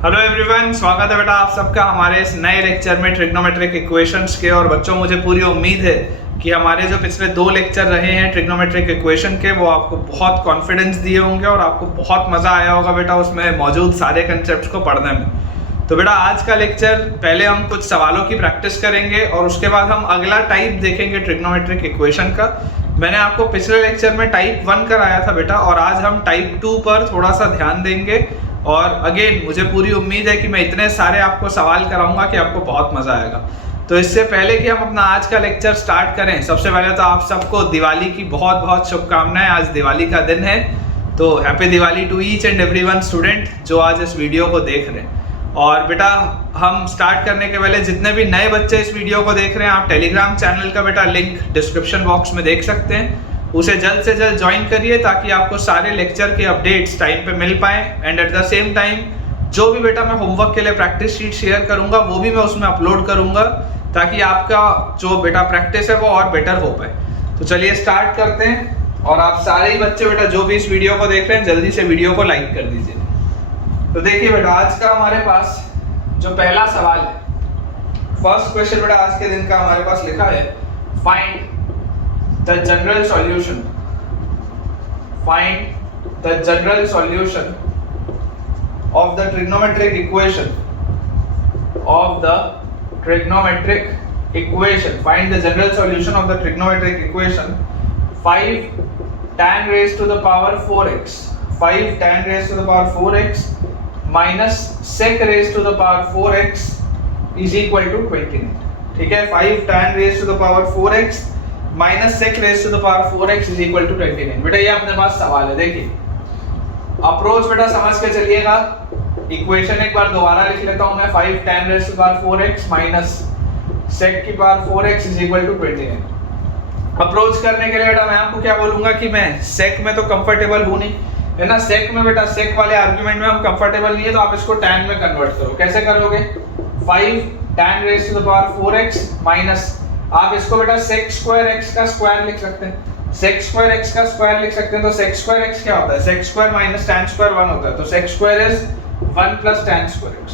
Hello everyone, स्वागत है बेटा आप सबका हमारे इस नए लेक्चर में ट्रिग्नोमेट्रिक इक्वेशंस के। और बच्चों, मुझे पूरी उम्मीद है कि हमारे जो पिछले 2 लेक्चर रहे हैं ट्रिग्नोमेट्रिक इक्वेशन के, वो आपको बहुत कॉन्फिडेंस दिए होंगे और आपको बहुत मज़ा आया होगा बेटा उसमें मौजूद सारे कंसेप्ट्स को पढ़ने में। तो बेटा आज का लेक्चर पहले हम कुछ सवालों की प्रैक्टिस करेंगे और उसके बाद हम अगला टाइप देखेंगे ट्रिग्नोमेट्रिक इक्वेशन का। मैंने आपको पिछले लेक्चर में टाइप 1 कराया था बेटा, और आज हम टाइप 2 पर थोड़ा सा ध्यान देंगे। और अगेन मुझे पूरी उम्मीद है कि मैं इतने सारे आपको सवाल कराऊंगा कि आपको बहुत मजा आएगा। तो इससे पहले कि हम अपना आज का लेक्चर स्टार्ट करें, सबसे पहले तो आप सबको दिवाली की बहुत बहुत शुभकामनाएं। आज दिवाली का दिन है, तो happy Diwali to each and everyone student जो आज इस वीडियो को देख रहे हैं। और बेटा हम स्टार्ट करने के पहले जितने भी नए बच्चे इस वीडियो को देख रहे हैं, आप टेलीग्राम चैनल का बेटा लिंक डिस्क्रिप्शन बॉक्स में देख सकते हैं, उसे जल्द से जल्द ज्वाइन करिए ताकि आपको सारे लेक्चर के अपडेट्स टाइम पे मिल पाएँ। And at the same time जो भी बेटा मैं होमवर्क के लिए प्रैक्टिस शीट शेयर करूंगा वो भी मैं उसमें अपलोड करूंगा, ताकि आपका जो बेटा प्रैक्टिस है वो और बेटर हो पाए। तो चलिए स्टार्ट करते हैं। और आप सारे ही बच्चे बेटा जो भी इस वीडियो को देख रहे हैं, जल्दी से वीडियो को लाइक कर दीजिए। तो देखिए बेटा, आज का हमारे पास जो पहला सवाल है, फर्स्ट क्वेश्चन बेटा आज के दिन का हमारे पास लिखा है, find the general solution of the trigonometric equation find the general solution of the trigonometric equation 5 tan raised to the power 4x minus sec raised to the power 4x is equal to 29। ठीक है, 5 tan raised to the power 4x minus sec raise to the power 4x is equal to 29। बेटा ये अपने पास सवाल है। देखिए approach बेटा समझ के चलिएगा। इक्वेशन एक बार दोबारा लिख लेता हूं मैं, 5 tan raise to the power 4x minus sec की power 4x is equal to 29। Approach करने के लिए बेटा मैं आपको क्या बोलूंगा कि मैं सेक में तो कंफर्टेबल हूं नहीं, है ना। सेक में बेटा सेक वाले आर्गुमेंट में हम कंफर्टेबल नहीं है, तो आप इसको tan में कन्वर्ट करो। कैसे करोगे? 5 tan raise to the power 4x minus, आप इसको बेटा sec स्क्वायर x का स्क्वायर लिख सकते हैं, sec स्क्वायर x का स्क्वायर लिख सकते हैं। तो sec स्क्वायर x क्या होता है? sec square minus tan square 1 होता है, तो sec square is 1 plus tan square x।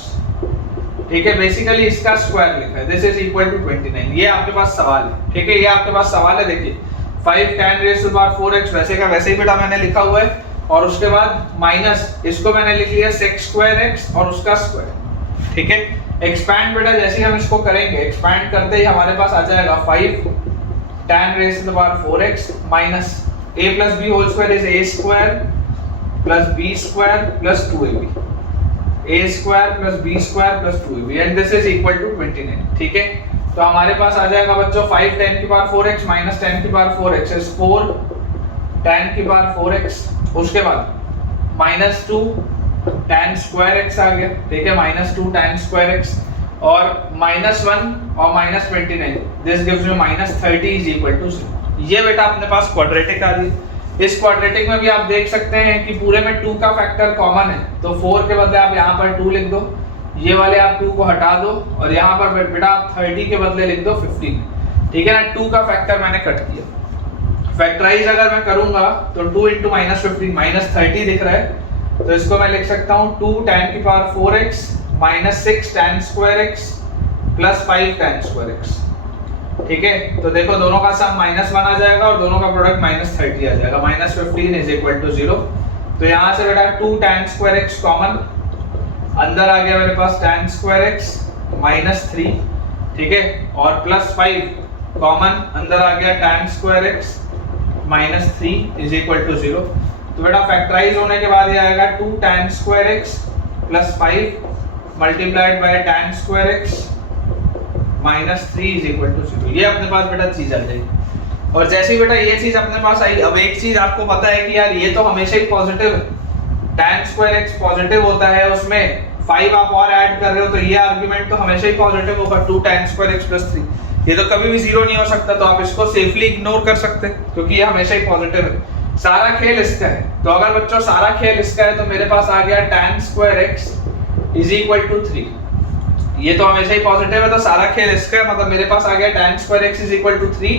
ठीक है, बेसिकली इसका स्क्वायर लिखा है, दिस इज इक्वल टू 29। ये आपके पास सवाल है। ठीक है, ये आपके पास सवाल है। देखिए 5 tan raise to the power 4x वैसे का वैसे ही बेटा मैंने लिखा हुआ है, और उसके बाद माइनस इसको मैंने लिख लिया sec स्क्वायर x और उसका स्क्वायर। ठीक है, एक्सपैंड बेटा जैसे हम इसको करेंगे, एक्सपैंड करते ही हमारे पास आ जाएगा 5 tan raised to the power 4x minus a plus b whole square is a square plus b square plus 2ab, a square plus b square plus 2ab and this is equal to 29। ठीक है, तो हमारे पास आ जाएगा बच्चों 5 tan की power 4x minus tan की पावर 4x is 4 tan की पावर 4x, उसके बाद minus 2 tan स्क्वायर x आ गया। ठीक है, -2 tan स्क्वायर x और -1 और -29, this gives you -30 is equal to 0। ये बेटा अपने पास क्वाड्रेटिक आ गई। इस क्वाड्रेटिक में भी आप देख सकते हैं कि पूरे में 2 का फैक्टर कॉमन है, तो 4 के बदले आप यहाँ पर 2 लिख दो, ये वाले आप 2 को हटा दो और यहाँ पर बेटा आप 30 के बदले लिख दो 15। ठीक है ना, 2 का फैक्टर मैंने कट किया। फैक्टराइज अगर मैं करूंगा तो 2 × -15 -30 दिख रहा है, तो इसको मैं लिख सकता हूँ 2 tan की power 4x minus 6 tan square x plus 5 tan square x। ठीक है, तो देखो दोनों का सम -1 आ जाएगा और दोनों का प्रोडक्ट -30 आ जाएगा, -15 इज इक्वल टू 0। तो यहाँ से बेटा 2 tan स्क्वायर x कॉमन, अंदर आ गया मेरे पास tan स्क्वायर x -3। ठीक है, और +5 कॉमन, अंदर आ गया tan square x -3 is equal to 0। तो बेटा फैक्टराइज होने के बाद ये आएगा 2 tan square x plus 5 multiplied by tan square x -3 is equal to 0। ये अपने पास बेटा चीज आ जाएगी। और जैसे ही बेटा ये चीज अपने पास आई, अब एक चीज आपको पता है कि यार ये तो हमेशा ही पॉजिटिव है, tan स्क्वायर x पॉजिटिव होता है, उसमें 5 आप और ऐड कर रहे हो तो ये आर्गुमेंट तो हमेशा ही पॉजिटिव होगा, 2 tan स्क्वायर x प्लस 3। ये तो कभी भी 0 नहीं हो सकता, तो आप इसको सेफली इग्नोर कर सकते हैं क्योंकि ये हमेशा ही पॉजिटिव है। सारा खेल इसका है। तो अगर बच्चों सारा खेल इसका है, तो मेरे पास आ गया tan square x is equal to 3। ये तो हमेशा ही पॉजिटिव है, तो सारा खेल इसका है, मतलब मेरे पास आ गया tan square x is equal to 3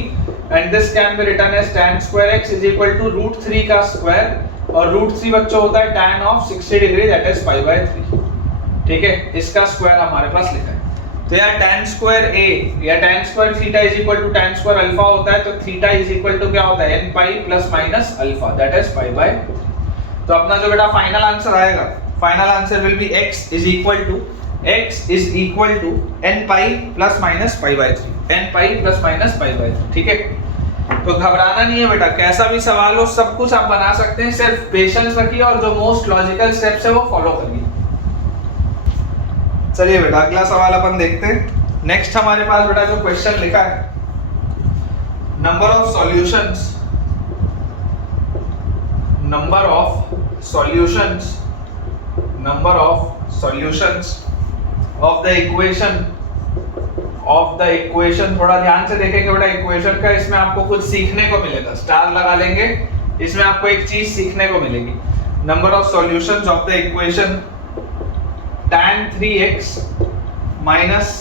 and this can be written as tan square x is equal to √3 का स्क्वायर, और √3 बच्चों होता है tan of 60 degree, that is 5/3। ठीक है, इसका स्क्वायर हमारे पास लिखा है। तो यार tan स्क्वायर a या tan square theta is equal to tan square alpha होता है, तो थीटा इज इक्वल टू क्या होता है n pi plus minus alpha, that is pi by. तो अपना जो बेटा फाइनल आंसर आएगा, final answer will be x is equal to n pi plus minus pi by 3, n pi plus minus pi by 3, ठीक है। तो घबराना नहीं है बेटा, कैसा भी सवाल हो सब कुछ आप बना सकते हैं, सिर्फ पेशेंस रखिए और जो मोस्ट लॉजिकल स्टेप्स है वो फॉलो करिए। चलिए बेटा अगला सवाल अपन देखते हैं। नेक्स्ट हमारे पास बेटा जो क्वेश्चन लिखा है, number of solutions of the equation, थोड़ा ध्यान से देखेंगे बेटा इक्वेशन का, इसमें आपको कुछ सीखने को मिलेगा, स्टार लगा लेंगे, इसमें आपको एक चीज सीखने को मिलेगी। Number of solutions of the equation tan 3x minus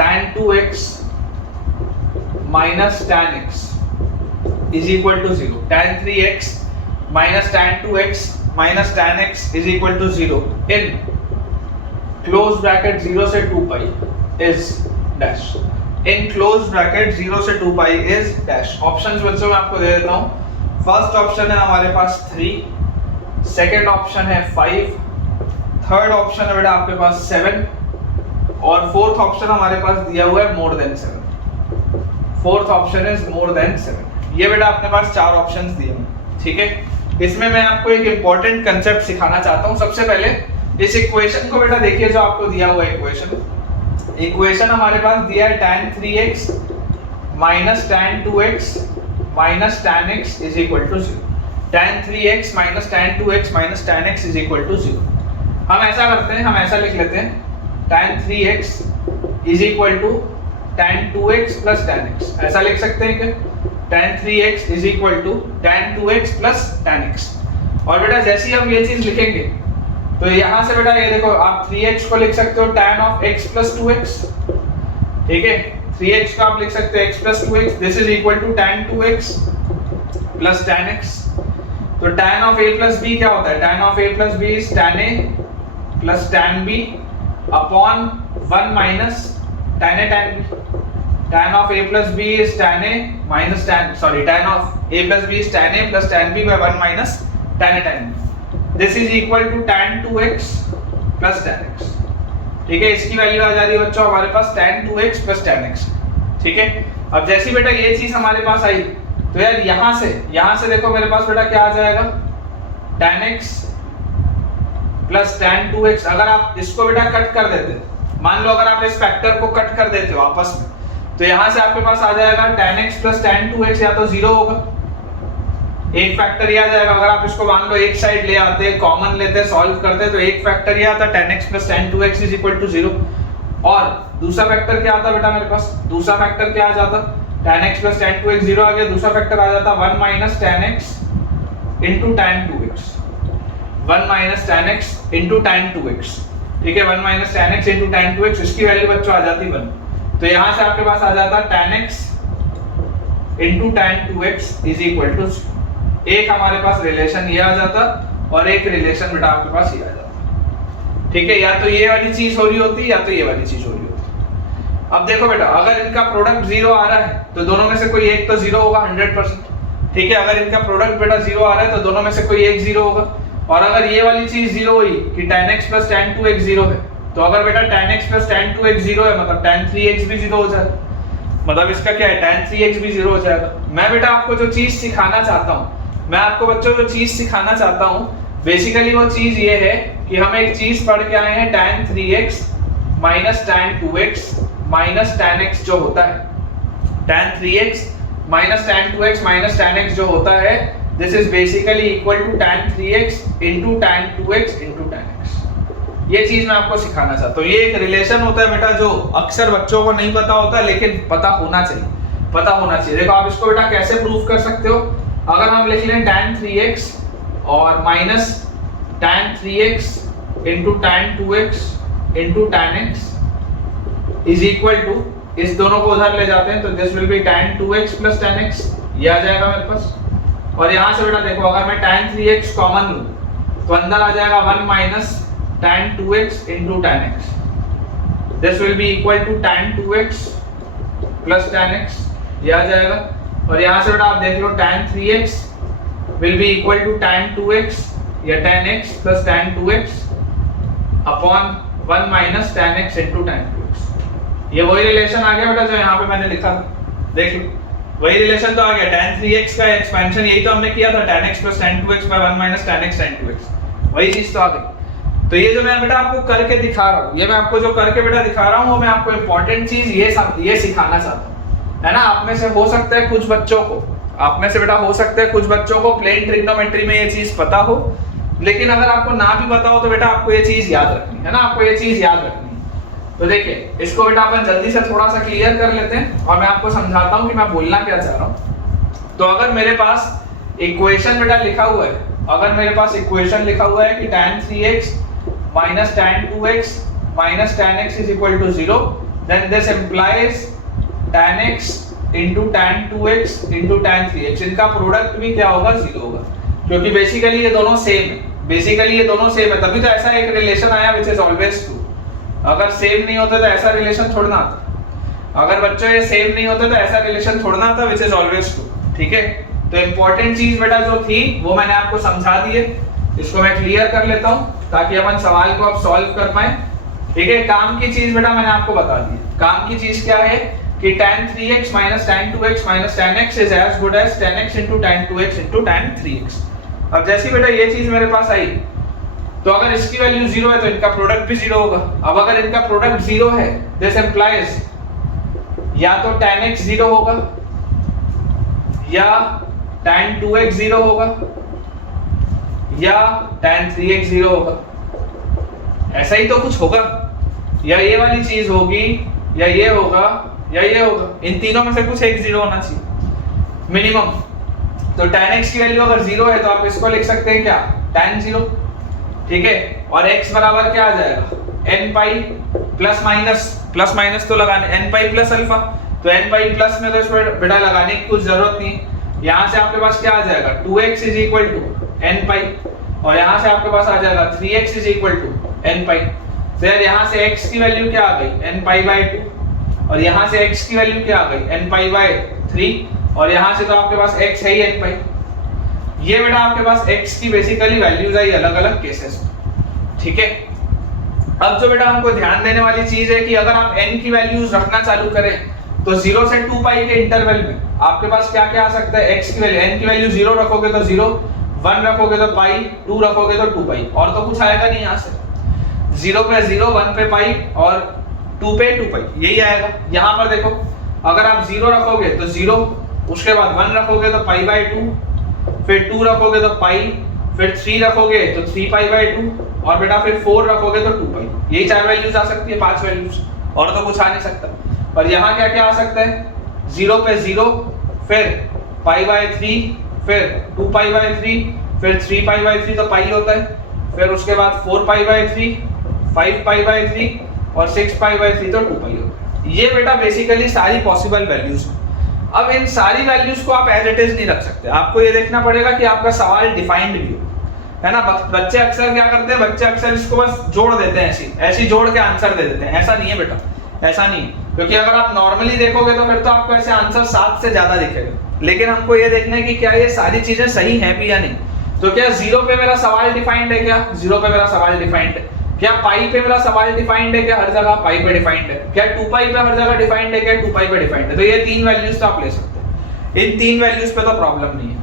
tan 2x minus tan x is equal to 0. tan 3x minus tan 2x minus tan x is equal to 0 in close bracket 0 से 2 pi is dash. In close bracket 0 से 2 pi is dash. Options बच्चों मैं आपको दे देता हूँ। First option है हमारे पास 3, second option है 5, थर्ड ऑप्शन है बेटा आपके पास 7 और फोर्थ ऑप्शन हमारे पास दिया हुआ है more than 7। Fourth option is more than 7। ये बेटा अपने पास 4 ऑप्शंस दिए हैं, ठीक है। इसमें मैं आपको एक इंपॉर्टेंट कंसेप्ट सिखाना चाहता हूँ। सबसे पहले इस इक्वेशन को बेटा देखिए, जो आपको दिया हुआ इक्वेशन हमारे पास दिया है tan 3x minus tan 2x minus tan x is equal to 0. tan 3x minus tan 2x minus tan x is equal to 0. हम ऐसा करते हैं, हम ऐसा लिख लेते हैं tan 3x is equal to tan 2x plus tan x, ऐसा लिख सकते हैं क्या? tan 3x is equal to tan 2x plus tan x। और बेटा जैसे ही हम ये चीज लिखेंगे तो यहाँ से बेटा ये देखो, आप 3x को लिख सकते हो tan of x plus 2x, ठीक है। 3x को आप लिख सकते हो x plus 2x, this is equal to tan 2x plus tan x। तो tan of a plus b क्या होता है? tan of a plus b is tan a plus tan b upon 1 minus tan a tan b। tan of a plus b is tan a minus tan of a plus b is tan a plus tan b by 1 minus tan a tan b। this is equal to tan 2x plus tan x, ठीक है। इसकी value आ जा रही है बच्चों हमारे पास tan 2x plus tan x, ठीक है। अब जैसी बेटा ये चीज हमारे पास आई तो यार यहाँ से देखो मेरे पास बेटा क्या आ जाएगा, tan x plus tan 2x। अगर आप इसको बेटा कट कर देते, मान लो अगर आप इस फैक्टर को कट कर देते हो आपस में, तो यहाँ से आपके पास आ जाएगा tan x plus tan 2x, या तो 0 होगा, एक फैक्टर ये आ जाएगा। अगर आप इसको मान लो एक साइड ले आते, कॉमन लेते, सॉल्व करते, तो एक फैक्टर ये आता tan x plus tan 2x is equal to 0। और दूसरा फैक्टर क्या आता बेटा मेरे पास, दूसरा फैक्टर क्या आ जाता, tan x plus tan 2x 0 आ गया, दूसरा फैक्टर आ जाता 1 minus tan x into tan 2x, 1 minus tan x into tan 2x, ठीक है। 1 minus tan x into tan 2x, इसकी वैल्यू बच्चों आ जाती 1। तो यहाँ से आपके पास आ जाता tan x into tan 2x is equal to 0। एक हमारे पास रिलेशन ये आ जाता और एक रिलेशन बेटा आपके पास ये आ जाता, ठीक है। या तो ये वाली चीज हो रही होती या तो ये वाली चीज हो रही होती। अब देखो बेटा, अगर इनका प्रोडक्ट 0 आ रहा है तो दोनों में से कोई एक तो 0 होगा 100%, ठीक है। अगर इनका प्रोडक्ट बेटा 0 आ रहा है तो दोनों में से कोई एक 0 होगा। और अगर ये वाली चीज 0 हुई कि tan x plus tan 2x 0 है, तो अगर बेटा tan x plus tan 2x 0 है, मतलब tan 3x भी 0 हो जाएगा, मतलब इसका क्या है, tan 3x भी 0 हो जाएगा। मैं बेटा आपको जो चीज सिखाना चाहता हूँ, मैं आपको बच्चों जो चीज सिखाना चाहता हूँ, बेसिकली वो चीज ये है कि हम एक चीज पढ़ के आए हैं, tan 3x minus tan 2x minus tan x जो होता है, tan 3x minus tan 2x minus tan x जो होता है, this is basically equal to tan 3x into tan 2x into tan x। ये चीज मैं आपको सिखाना चाहता हूँ। ये एक रिलेशन होता है बेटा जो अक्सर बच्चों को नहीं पता होता, लेकिन पता होना चाहिए। देखो आप इसको बेटा कैसे प्रूव कर सकते हो, अगर हम लिख लें tan 3x और minus tan 3x into tan 2x into tan x is equal to, इस दोनों को उधर ले जाते हैं तो this will be tan 2x plus tan x, ये आ जाएगा मेरे पास। और यहाँ से बेटा देखो, अगर मैं tan 3x कॉमन लूं तो अंदर आ जाएगा 1 minus tan 2x into tan x. This will be equal to tan 2x plus tan x, ये आ जाएगा। और यहाँ से बेटा आप देख लो tan 3x will be equal to tan 2x या tan x plus tan 2x upon 1 minus tan x into tan 2x। ये वही रिलेशन आ गया बेटा जो यहाँ पे मैंने लिखा था, देख लो वही रिलेशन तो आ गया। tan 3x का एक्सपेंशन यही तो हमने किया था, tan x plus tan 2x by 1 minus tan x tan 2x, वही चीज तो आ गई। तो ये जो मैं बेटा आपको करके दिखा रहा हूँ, ये मैं आपको जो करके बेटा दिखा रहा हूँ वो मैं आपको इंपॉर्टेंट चीज ये सिखाना चाहता हूँ, है ना। आप में से हो सकता है कुछ बच्चों को, आप में से बेटा हो सकता है कुछ बच्चों को प्लेन ट्रिग्नोमेट्री में ये चीज पता हो, लेकिन अगर आपको ना भी पता हो तो बेटा आपको ये चीज याद रखनी है ना, आपको ये चीज याद रखनी है। तो देखिए इसको बेटा अपन जल्दी से थोड़ा सा क्लियर कर लेते हैं और मैं आपको समझाता हूँ कि मैं बोलना क्या चाह रहा हूँ। तो अगर मेरे पास इक्वेशन बेटा लिखा हुआ है, अगर मेरे पास इक्वेशन लिखा हुआ है कि tan 3x minus tan 2x minus tan x is equal to 0, then this implies tan x into tan 2x into tan 3x, इनका प्रोडक्ट भी क्या होगा, 0 होगा, क्योंकि बेसिकली ये दोनों सेम है, बेसिकली ये दोनों सेम है, तभी तो ऐसा एक रिलेशन आया which is always true। अगर सेम नहीं होता तो ऐसा रिलेशन थोड़ा ना आता, अगर बच्चों ये सेम नहीं होता तो ऐसा रिलेशन थोड़ा ना आता which is always true, ठीक है। तो इंपॉर्टेंट चीज बेटा जो थी वो मैंने आपको समझा दी है, इसको मैं क्लियर कर लेता हूँ ताकि अपन सवाल को अब सॉल्व कर पाए, ठीक है। काम की चीज बेटा मैंने आपको बता दी, काम की चीज क्या है कि tan 3x minus tan 2x minus tan x is as good as tan x into tan 2x into tan 3x। अब जैसी बेटा ये चीज मेरे पास आई तो अगर इसकी वैल्यू 0 है तो इनका प्रोडक्ट भी 0 होगा। अब अगर इनका प्रोडक्ट 0 है दिस इंप्लाइज या तो tan x 0 होगा या tan 2x 0 होगा या tan 3x 0 होगा, ऐसा ही तो कुछ होगा, या ये वाली चीज होगी या ये होगा या ये होगा, इन तीनों में से कुछ एक 0 होना चाहिए मिनिमम। तो tan x की वैल्यू अगर 0 है तो आप इसको लिख सकते हैं क्या, tan 0, ठीक है। और x बराबर क्या आ जाएगा, n पाई प्लस माइनस तो लगाने n पाई प्लस अल्फा, तो n पाई प्लस में तो इसमें बेटा लगाने की कुछ जरूरत नहीं। यहाँ से आपके पास क्या आ जाएगा, 2x is equal to n pi, और यहाँ से आपके पास आ जाएगा 3x is equal to n pi. तो यार यहाँ से x की वैल्यू क्या आ गई, n पाई बाय 2, और यहाँ से x की वैल्यू क्या आ गई, n पाई बाय 3, और यहाँ से तो आपके पास x है ही n पाई। ये बेटा आपके पास x की बेसिकली वैल्यूज आई अलग अलग केसेस में, ठीक है। अब जो बेटा हमको ध्यान देने वाली चीज है कि अगर आप n की वैल्यूज रखना चालू करें तो 0 से 2 पाई के इंटरवल में आपके पास क्या क्या आ सकता है, x की वैल्यू, n की वैल्यू 0 रखोगे तो 0, 1 रखोगे तो पाई, 2 रखोगे तो 2 पाई, और तो कुछ आएगा नहीं। यहाँ से 0 पे 0, 1 पे पाई और 2 पे 2 पाई, यही आएगा। यहाँ पर देखो अगर आप 0 रखोगे तो 0, उसके बाद 1 रखोगे तो पाई बाय 2, फिर 2 रखोगे तो पाई, फिर 3 रखोगे तो 3 पाई बाय 2, और बेटा फिर 4 रखोगे तो 2 पाई। यही 4 वैल्यूज आ सकती है, 5 वैल्यूज, और तो कुछ आ नहीं सकता। और यहाँ क्या क्या आ सकता है, 0 पे 0, फिर पाई बाय 3, फिर 2 पाई बाय 3, फिर 3 पाई बाय 3 तो पाई होता है, फिर उसके बाद 4 पाई बाय 3, 5 पाई बाय 3 और 6 पाई बाय 3 तो 2 पाई होता है। ये बेटा बेसिकली सारी पॉसिबल वैल्यूज। अब इन सारी वैल्यूज को आप एज इट इज नहीं रख सकते, आपको ये देखना पड़ेगा कि आपका सवाल डिफाइंड भी हो, है ना। बच्चे अक्सर क्या करते हैं, बच्चे अक्सर इसको बस जोड़ देते हैं, ऐसी जोड़ के आंसर दे देते हैं। ऐसा नहीं है बेटा, ऐसा नहीं, क्योंकि अगर आप नॉर्मली देखोगे तो फिर तो आपको ऐसे आंसर 7 से ज्यादा दिखेगा, लेकिन हमको ये देखना है कि क्या ये सारी चीजें सही हैं भी या नहीं। तो क्या 0 पे मेरा सवाल डिफाइंड है, क्या 0 पे मेरा सवाल डिफाइंड है, क्या पाई पे मेरा सवाल डिफाइंड है, क्या हर जगह पाई पे डिफाइंड है, क्या 2 पाई पे हर जगह डिफाइंड है, क्या 2 पाई पे डिफाइंड है। तो ये 3 वैल्यूज तो आप ले सकते हैं, इन 3 वैल्यूज पे तो प्रॉब्लम नहीं है,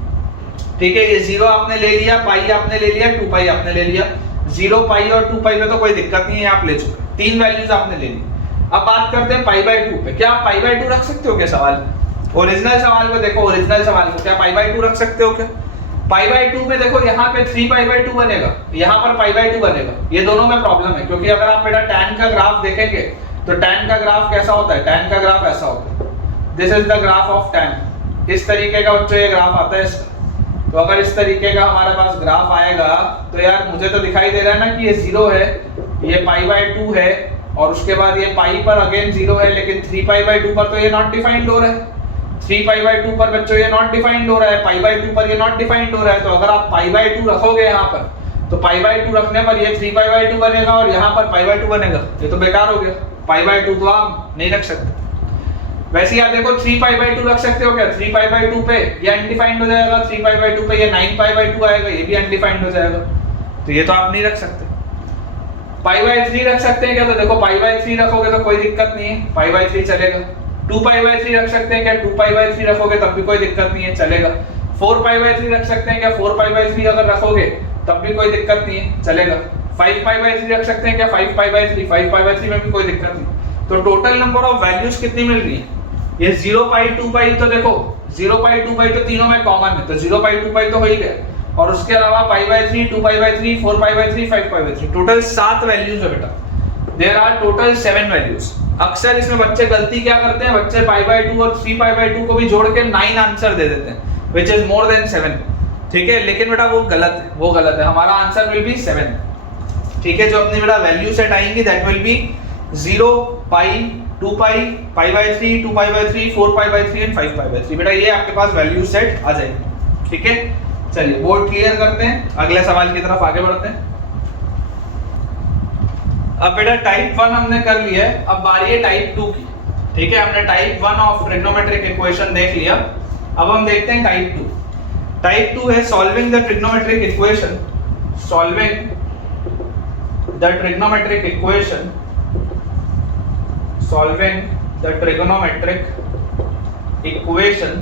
ठीक है। ये 0 आपने ले लिया, पाई आपने ले लिया, 2 पाई आपने ले लिया, 0 पाई और 2 पाई पे तो कोई दिक्कत नहीं है, आप ले चुके, 3 वैल्यूज आपने ले ली। अब बात करते हैं पाई बाय 2 पे। क्या आप पाई बाय 2 रख सकते हो क्या सवाल में? ओरिजिनल सवाल को देखो, ओरिजिनल सवाल को क्या पाई बाय 2 रख सकते हो क्या? पाई बाय 2 में देखो यहाँ पे 3 पाई बाय 2 बनेगा, यहाँ पर पाई बाय 2 बनेगा। ये दोनों में प्रॉब्लम है, क्योंकि अगर आप बेटा tan का ग्राफ देखेंगे तो tan का ग्राफ कैसा होता है, tan का ग्राफ ऐसा होता है, this is the graph of tan। इस तरीके का बच्चों ये ग्राफ आता है इसका। तो अगर इस तरीके का हमारे पास ग्राफ आएगा तो यार मुझे तो दिखाई दे रहा है ना कि ये 0 है, ये पाई बाय 2 है, और उसके बाद ये पाई पर अगेन 0 है, लेकिन 3 पाई बाय 2 पर तो ये नॉट डिफाइंड हो रहा है। 3 पाई बाय 2 पर बच्चों ये नॉट डिफाइंड हो रहा है, पाई बाय 2 पर ये नॉट डिफाइंड हो रहा है। तो अगर आप पाई बाय 2 रखोगे यहाँ पर तो पाई बाय 2 रखने पर ये 3 पाई बाय 2 बनेगा और यहाँ पर पाई बाय 2 बनेगा, ये तो बेकार हो गया। पाई बाय 2 तो आप नहीं रख सकते। वैसे ही आप देखो 3 पाई बाय 2 रख सकते हो क्या? 3 पाई बाय 2 पे ये अनडिफाइंड हो जाएगा, 3 पाई बाय 2 पे ये 9 पाई बाय 2 आएगा, ये भी अनडिफाइंड हो जाएगा, तो ये तो आप नहीं रख सकते। पाई बाय 3 रख सकते हैं क्या? तो देखो पाई बाय 3 रखोगे तो कोई दिक्कत नहीं है, पाई बाय 3 चलेगा। 2 पाई बाय 3 रख सकते हैं क्या? 2 पाई बाय 3 रखोगे तब भी कोई दिक्कत नहीं है, चलेगा। 4 पाई बाय 3 रख सकते हैं क्या? 4 पाई बाय 3 अगर रखोगे तब भी कोई दिक्कत नहीं है, चलेगा। 5 पाई बाय 3 रख सकते हैं क्या? 5 पाई बाय 3, 5 पाई बाय 3 में भी कोई दिक्कत नहीं। तो टोटल नंबर ऑफ वैल्यूज कितनी मिल रही है? ये 0 पाई 2 पाई, तो देखो 0 पाई 2 पाई तो तीनों में कॉमन है, तो 0 पाई 2 पाई तो हो ही गया, और उसके अलावा pi by 3, 2 pi by 3, 4 pi by 3, 5 pi by 3, total 7 values है बेटा। There are total 7 values. अक्सर इसमें बच्चे गलती क्या करते हैं, बच्चे पाई बाय 2 और 3 पाई बाय 2 को भी जोड़ के 9 आंसर दे देते हैं, व्हिच इज मोर देन 7। ठीक है, लेकिन बेटा वो गलत है, वो गलत है। हमारा आंसर विल बी 7। ठीक है, जो अपनी बेटा वैल्यू सेट आएंगी that will B 0 pi 2 pi, pi by 3, 2 pi by 3, 4 pi by 3 and 5 pi by 3। बेटा ये आपके पास वैल्यू सेट आ जाएगी। ठीक है, चलिए बोर्ड क्लियर करते हैं, अगले सवाल की तरफ आगे बढ़ते हैं। अब बेटा टाइप 1 हमने कर लिया है, अब बारी है टाइप 2 की। ठीक है, हमने टाइप 1 ऑफ ट्रिग्नोमेट्रिक इक्वेशन देख लिया, अब हम देखते हैं टाइप 2। टाइप 2 है solving the trigonometric equation, solving the trigonometric equation, solving the trigonometric equation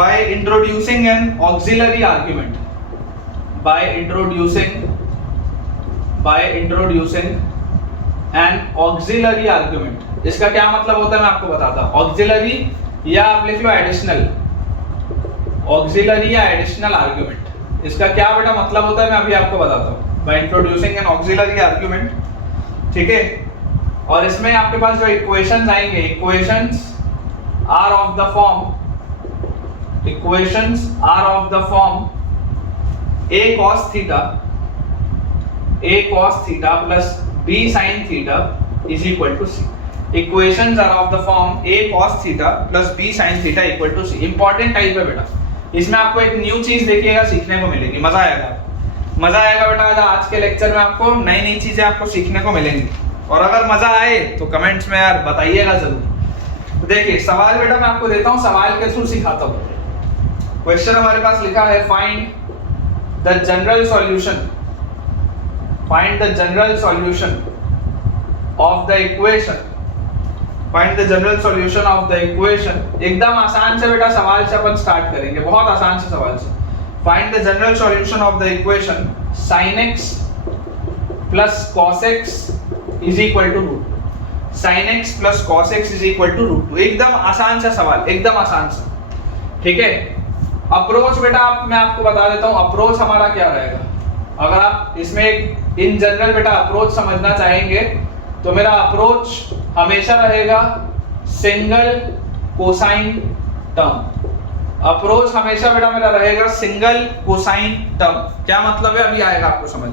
by introducing an auxiliary argument, by introducing an auxiliary argument। इसका क्या मतलब होता है मैं आपको बताता हूं। auxiliary या आप लिख लो एडिशनल, auxiliary या एडिशनल आर्ग्यूमेंट, इसका क्या बेटा मतलब होता है मैं अभी आपको बताता हूं। by introducing an auxiliary argument, ठीक है, और इसमें आपके पास जो इक्वेशंस आएंगे, equations are of the form a cos theta plus b sin theta is equal to c। Equations are of the form a cos theta plus b sin theta equal to c। Important type है बेटा, इसमें आपको एक new चीज देखिएगा, सीखने को मिलेगी, मजा आएगा बेटा। आज के लेक्चर में आपको नई नई चीजें आपको सीखने को मिलेंगी, और अगर मजा आए तो कमेंट्स में यार बताइएगा जरूर। तो देखिए सवाल बेटा मैं आपको देता हूं, सवाल के थ्रू सिखाता हूं। क्वेश्चन हमारे पास लिखा है find the general solution, find the general solution of the equation, find the general solution of the equation. एकदम आसान से बेटा सवाल से अपन स्टार्ट करेंगे, बहुत आसान से सवाल से। Find the general solution of the equation sin x plus cos x is equal to root, sin x plus cos x is equal to root 2। एकदम आसान सा सवाल, एकदम आसान सा। ठीक है, अप्रोच बेटा मैं आपको बता देता हूं, अप्रोच हमारा क्या रहेगा। अगर आप इसमें एक इन जनरल बेटा अप्रोच समझना चाहेंगे तो मेरा अप्रोच हमेशा रहेगा सिंगल कोसाइन टर्म। अप्रोच हमेशा बेटा मेरा रहेगा सिंगल कोसाइन टर्म। क्या मतलब है अभी आएगा आपको समझ,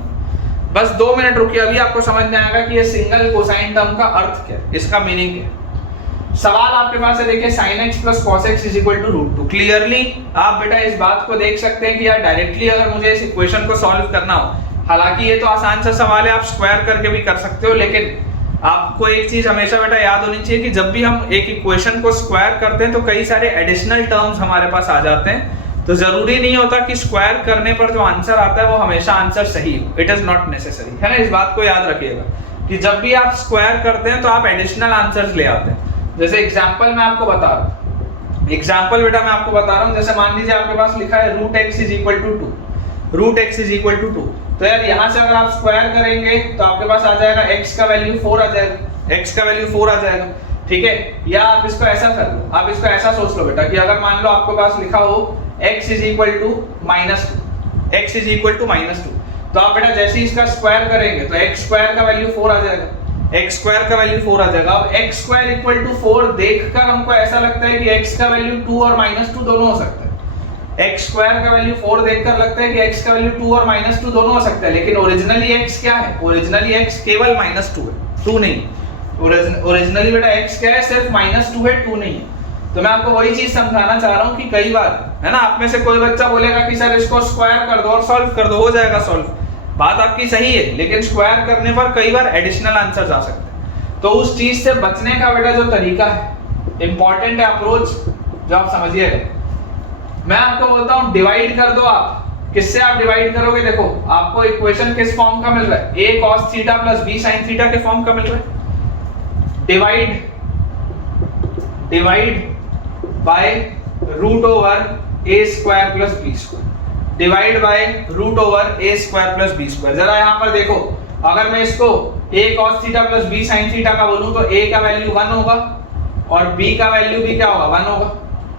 बस 2 मिनट रुकिए, अभी आपको समझ में आएगा कि ये सिंगल कोसाइन टर्म का अर्थ क्या है, इसका मीनिंग क्या है। सवाल आपके पास है, देखिए sin x plus cos x is equal to root 2। Clearly आप बेटा इस बात को देख सकते हैं कि यार डायरेक्टली अगर मुझे इस इक्वेशन को सॉल्व करना हो, हालांकि ये तो आसान सा सवाल है, आप स्क्वायर करके भी कर सकते हो, लेकिन आपको एक चीज हमेशा बेटा याद होनी चाहिए कि जब भी हम एक इक्वेशन को स्क्वायर करते हैं तो कई सारे एडिशनल टर्म्स हमारे पास आ जाते हैं, तो जरूरी नहीं होता कि स्क्वायर करने पर जो आंसर आता है वो हमेशा आंसर सही हो। इट इज नॉट नेसेसरी, है ना, इस बात को याद रखिएगा कि जब भी आप स्क्वायर करते हैं तो आप एडिशनल आंसर्स ले आते हैं। जैसे एग्जांपल मैं आपको बता रहा हूं, एग्जांपल बेटा मैं आपको बता रहा हूं, जैसे मान लीजिए आपके पास लिखा है root x is equal to 2, root x is equal to 2, तो यार यहां से अगर आप स्क्वायर करेंगे तो आपके पास आ जाएगा x का वैल्यू 4 आ जाएगा, x का वैल्यू 4 आ जाएगा। ठीक है, या आप इसको ऐसा कर लो, आप इसको ऐसा सोच लो बेटा कि अगर मान लो आपके पास लिखा हो x is equal to -2, x is equal to -2, तो आप बेटा जैसे ही इसका स्क्वायर करेंगे तो x स्क्वायर का वैल्यू 4 आ जाएगा, x स्क्वायर का वैल्यू 4 आ जाएगा। अब x स्क्वायर इक्वल टू 4 देखकर हमको ऐसा लगता है कि x का वैल्यू 2 और -2 दोनों हो सकता है। x स्क्वायर का वैल्यू 4 देखकर लगता है कि x का वैल्यू 2 और -2 दोनों हो सकता है, लेकिन ओरिजिनली x क्या है, ओरिजिनली x केवल -2 है, 2 नहीं। ओरिजिनली बेटा x क्या है, सिर्फ -2 है, 2 नहीं है। तो मैं आपको वही चीज समझाना चाह रहा हूँ कि कई बार है ना, आप में से कोई बच्चा बोलेगा कि सर इसको स्क्वायर कर दो और सॉल्व कर दो, हो जाएगा सॉल्व। बात आपकी सही है, लेकिन स्क्वायर करने पर कई बार एडिशनल आंसर आ सकते हैं। तो उस चीज से बचने का बेटा जो तरीका है, इंपॉर्टेंट है अप्रोच, जो आप समझिएगा। मैं आपको बोलता हूँ डिवाइड कर दो। आप किससे आप डिवाइड करोगे? देखो आपको इक्वेशन किस फॉर्म का मिल रहा है, a cos theta plus b sin theta के फॉर्म का मिल रहा है। Divide by root over a square plus b square, divide by root over a square plus b square. जरा यहाँ पर देखो, अगर मैं इसको a cos theta plus b sin theta का बोलूं तो a का वैल्यू 1 होगा और b का वैल्यू भी क्या होगा, 1 होगा।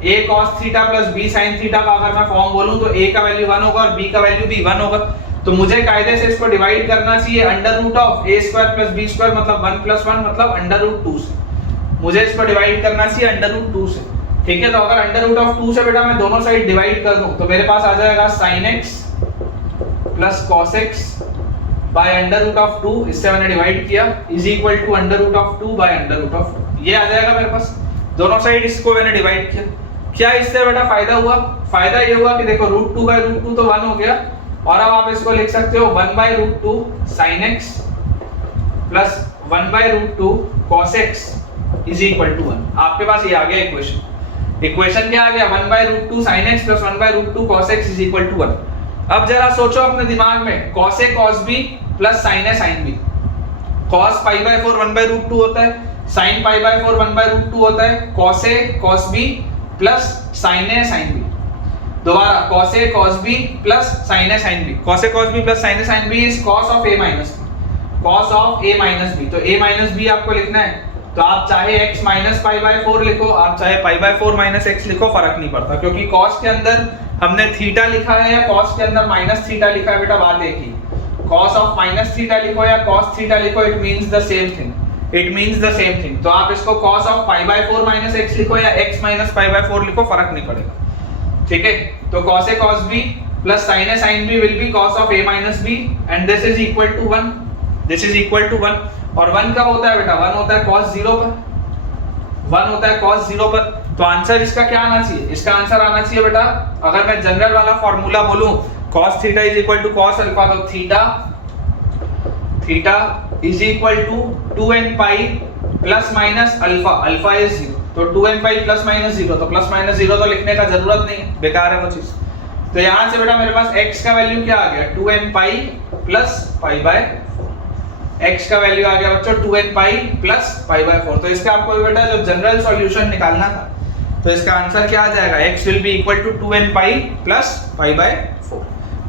a cos theta plus b sin theta का अगर मैं फॉर्म बोलूं तो a का वैल्यू 1 होगा और b का वैल्यू भी 1 होगा। तो मुझे कायदे से इसको डिवाइड करना चाहिए under root of a square plus b square मतलब 1 प्लस 1 मतलब अंडर रूट 2 से। मुझे इसको डिवाइड करना चाहिए अंडर रूट 2 से, ठीक है। तो अगर अंडर रूट ऑफ 2 से बेटा मैं दोनों साइड डिवाइड कर दूं तो मेरे पास आ जाएगा sin x plus cos x by under root of 2, इससे मैंने डिवाइड किया, is equal to under root of 2 by under root of 2। ये आ जाएगा मेरे पास, दोनों साइड इसको मैंने डिवाइड किया। क्या इससे बेटा फायदा हुआ? फायदा ये हुआ कि देखो रूट 2 बाय रूट 2 तो 1 हो गया, और अब आप इसको लिख सकते हो 1 by root 2 sin x plus 1 by root 2 cos x is equal to 1। आपके पास ये आ गया इक्वेशन। इक्वेशन क्या आ गया? 1 by root 2 sin x plus 1 by root 2 cos x is equal to 1। अब जरा सोचो अपने दिमाग में, cos a cos b plus sin a sin b। cos pi by 4 1 by root 2 होता है, sin pi by 4 1 by root 2 होता है, cos a cos b plus sin a sin b। दोबारा cos a cos b plus sin a sin b। cos a cos b plus sin a sin b is cos of a minus b, cos of a minus b। तो a minus b आपको लिखना है, तो आप चाहे x minus pi by 4 लिखो, आप चाहे पाई बाय 4 माइनस x लिखो, फर्क नहीं पड़ता, क्योंकि cos के अंदर हमने थीटा लिखा है या cos के अंदर माइनस थीटा लिखा है, बेटा बात एक ही। cos ऑफ माइनस थीटा लिखो या cos थीटा लिखो, it means the same thing, it means the same thing. तो आप इसको cos of pi by 4 minus x लिखो या x माइनस पाई बाय 4 लिखो, फर्क नहीं पड़ेगा, ठीक है। तो cos a cos b plus sin a sin b will be cos of a minus b and this is equal to 1, this is equal to 1। और 1 कब होता है बेटा? 1 होता है cos 0 पर, 1 होता है cos 0 पर। तो आंसर इसका क्या आना चाहिए? इसका आंसर आना चाहिए बेटा, अगर मैं जनरल वाला फार्मूला बोलूं cos theta is equal to cos alpha, तो theta is equal to 2n pi plus minus alpha, alpha is 0, तो 2n पाई प्लस माइनस 0, तो प्लस माइनस 0 तो लिखने का जरूरत नहीं है, बेकार है वो चीज। तो यहां से बेटा मेरे पास x का वैल्यू क्या आ गया? 2n pi plus pi bye, x का वैल्यू आ गया बच्चों 2n pi plus pi by 4। तो इसका आपको बेटा जो जनरल सॉल्यूशन निकालना था, तो इसका आंसर क्या आ जाएगा? x will be equal to 2n pi plus pi by 4,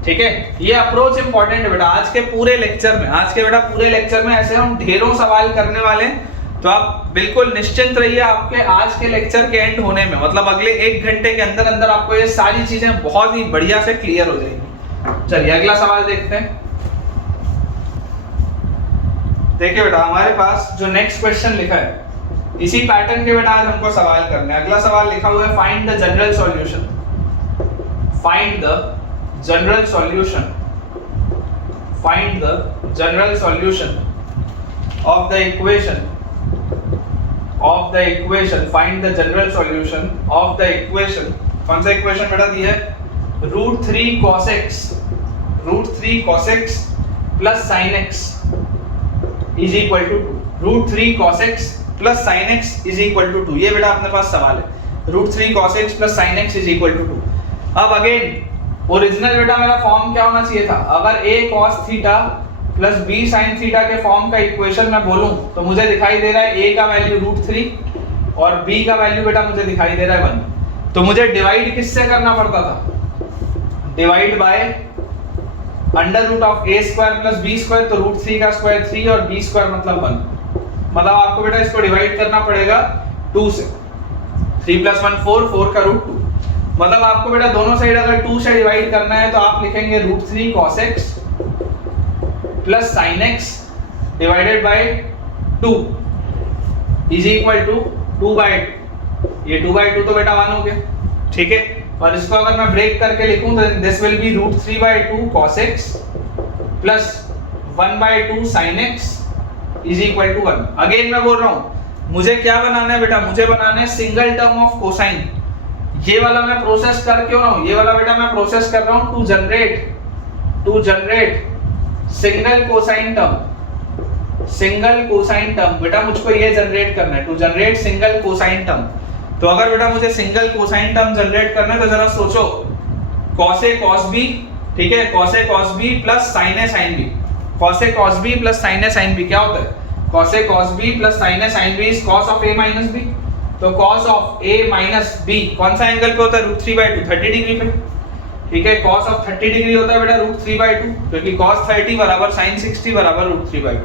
ठीक है। ये अप्रोच इंपॉर्टेंट है बेटा आज के पूरे लेक्चर में। आज के बेटा पूरे लेक्चर में ऐसे हम ढेरों सवाल करने वाले हैं, तो आप बिल्कुल निश्चिंत रहिए आपके आज के लेक्चर के एंड होने में, मतलब अगले 1 घंटे के अंदर अंदर आपको ये सारी चीजें बहुत ही बढ़िया से क्लियर हो जाएंगी। चलिए अगला सवाल देखते हैं। देखिए बेटा हमारे पास जो नेक्स्ट क्वेश्चन लिखा है, इसी पैटर्न के बेटा आज हमको सवाल करना है। अगला सवाल लिखा हुआ है find the general solution, find the general solution, find the general solution of the equation, of the equation, find the general solution of the equation. कौन सा इक्वेशन बेटा दिया है? √3 cos x, √3 cos x plus sin x is equal to 2, √3 cos x plus sin x is equal to 2। ये बेटा अपने पास सवाल है, √3 cos x plus sin x is equal to 2। अब अगेन ओरिजिनल बेटा मेरा फॉर्म क्या होना चाहिए था? अगर a cos theta plus b sin theta के फॉर्म का इक्वेशन मैं बोलूं तो मुझे दिखाई दे रहा है a का वैल्यू √3 और b का वैल्यू बेटा मुझे दिखाई दे रहा है 1। तो मुझे डिवाइड किससे करना पड़ता था? Divide by under root of a square plus b square, तो √3 का स्क्वायर 3 और b स्क्वायर मतलब 1। मतलब आपको बेटा इसको डिवाइड करना पड़ेगा 2 से, 3 + 1 4, 4 का √2। मतलब आपको बेटा दोनों साइड अगर 2 से डिवाइड करना है तो आप लिखेंगे √3 cos x plus sin x divided by 2 is equal to 2/2। ये 2/2 तो बेटा 1 हो गया, ठीक है। और इसको अगर मैं ब्रेक करके लिखूं तो this will be √3/2 cos x plus 1/2 sin x is equal to 1। Again मैं बोल रहा हूं मुझे क्या बनाना है बेटा, मुझे बनाना है सिंगल टर्म ऑफ कोसाइन। ये वाला मैं प्रोसेस कर क्यों रहा हूं, ये वाला बेटा मैं प्रोसेस कर रहा हूं to generate single cosine term. बेटा मुझको ये जनरेट करना है, to generate single cosine term. तो अगर बेटा मुझे सिंगल कोसाइन टर्म जनरेट करना है तो जरा सोचो, cos A cos B, ठीक है, cos A cos B plus sin A sin B। cos A cos B plus sin A sin B क्या होता है, cos A cos B plus sin A sin B is cos of A minus B। तो cos of A minus B कौन सा angle पे होता है, √3/2 30 degree पे, ठीक है। cos of 30 डिग्री होता है बेटा √3/2, क्योंकि cos 30 बराबर sin 60 बराबर √3/2।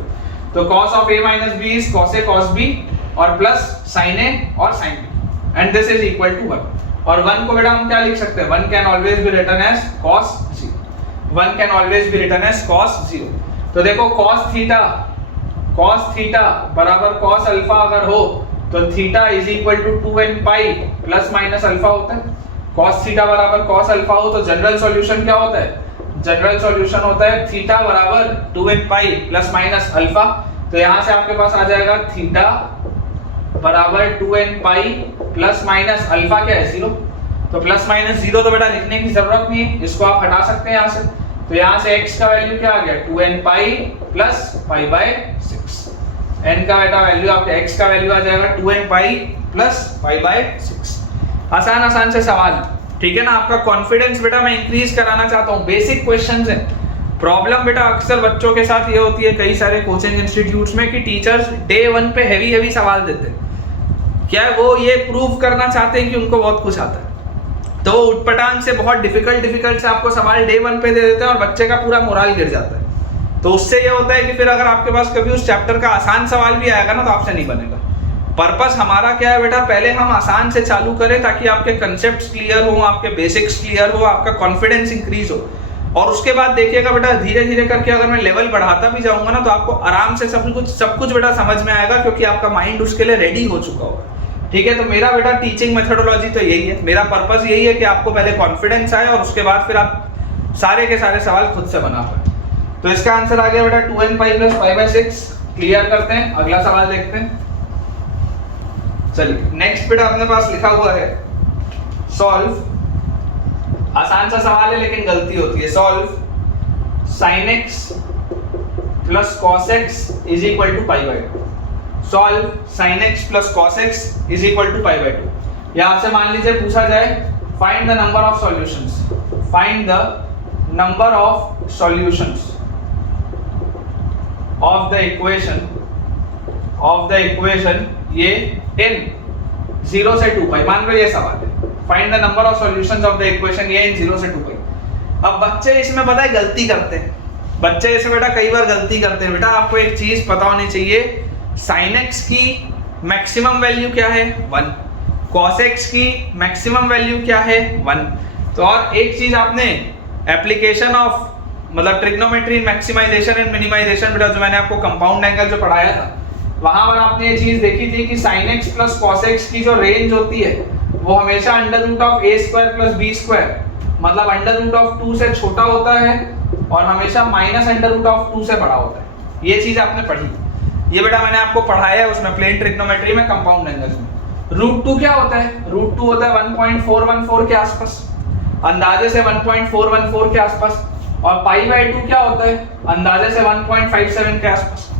तो cos of A minus B is cos A cos B और प्लस sin A और sin B and this is equal to 1। और 1 को बेटा हम क्या लिख सकते हैं, 1 can always be written as cos 0, 1 can always be written as cos 0। तो देखो cos थीटा बराबर cos अल्फा अगर हो तो theta is equal to 2n pi plus minus alpha होता है। cos थीटा बराबर cos अल्फा हो तो जनरल सॉल्यूशन क्या होता है, जनरल सॉल्यूशन होता है थीटा बराबर 2n pi plus minus alpha. तो यहां से आपके पास आ जाएगा थीटा बराबर 2n pi plus minus alpha क्या है 0। तो प्लस माइनस 0 तो बेटा लिखने की जरूरत नहीं है, इसको आप हटा सकते हैं यहां से। तो यहां से x का वैल्यू क्या आ गया 2n पाई प्लस π/6। n का बेटा वैल्यू आपके x का वैल्यू आ जाएगा 2n पाई प्लस π/6। आसान से सवाल, ठीक है ना। आपका कॉन्फिडेंस बेटा मैं इंक्रीज कराना चाहता हूं, बेसिक क्वेश्चंस हैं। प्रॉब्लम बेटा अक्सर बच्चों के साथ ये होती है कई सारे कोचिंग इंस्टीट्यूट्स में कि टीचर्स डे 1 पे हैवी सवाल देते हैं। क्या वो ये प्रूव करना चाहते हैं कि उनको बहुत कुछ आता है, तो वो उटपटांग से बहुत डिफिकल्ट से आपको सवाल डे 1 पे दे देते हैं और बच्चे का पूरा मोरल गिर जाता है। तो उससे ये होता है कि फिर अगर आपके पास कभी उस चैप्टर का आसान सवाल भी आएगा ना तो आपसे नहीं बनेगा। पर्पस हमारा क्या है बेटा, पहले हम आसान से चालू करें ताकि आपके कंसेप्ट्स क्लियर हो, आपके बेसिक्स क्लियर हो, आपका कॉन्फिडेंस इंक्रीज हो। और उसके बाद देखिएगा बेटा धीरे धीरे करके अगर मैं लेवल बढ़ाता भी जाऊंगा ना तो आपको आराम से सब कुछ बेटा समझ में आएगा, क्योंकि आपका माइंड उसके लिए रेडी हो चुका होगा। ठीक है, तो मेरा बेटा टीचिंग मेथोडोलॉजी तो यही है, मेरा पर्पस यही है कि आपको पहले कॉन्फिडेंस आए और उसके बाद फिर आप सारे के सारे सवाल खुद से बना पाए। तो इसका आंसर आ गया बेटा 2n पाई प्लस π/6। क्लियर करते हैं, अगला सवाल देखते हैं। चलिए नेक्स्ट बेटा अपने पास लिखा हुआ है सॉल्व, आसान सा सवाल है लेकिन गलती होती है। Solve sin x plus cos x is equal to π/2। Solve sin x plus cos x is equal to π/2। या आपसे मान लीजिए पूछा जाए find the number of solutions, find the number of solutions of the equation ये n 0 से 2 पाई, मान लो ये सवाल है। Find the number of solutions of the equation ये n 0 से 2 पाई। अब बच्चे इसमें पता है गलती करते हैं, बच्चे इसमें बेटा कई बार गलती करते हैं। बेटा आपको एक चीज पता होनी चाहिए, sin x की मैक्सिमम वैल्यू क्या है 1, cos x की मैक्सिमम वैल्यू क्या है 1। तो और एक चीज आपने एप्लीकेशन ऑफ मतलब ट्रिग्नोमेट्री मैक्सिमाइजेशन एंड मिनिमाइजेशन बेटा जो मैंने आपको कंपाउंड एंगल जो पढ़ाया था वहां पर आपने ये चीज देखी थी कि sin x plus cos x की जो रेंज होती है वो हमेशा √a² प्लस b², मतलब √2 से छोटा होता है और हमेशा -√2 से बड़ा होता है। ये चीज आपने पढ़ी, ये बेटा मैंने आपको पढ़ाया है उसमें प्लेन ट्रिग्नोमेट्री में कंपाउंड एंगल्स में। √2 क्या होता है, √2 होता है 1.414 के आसपास, अंदाजे से 1.414 के आसपास। और π/2 क्या होता है, अंदाजे से 1.57 के आसपास।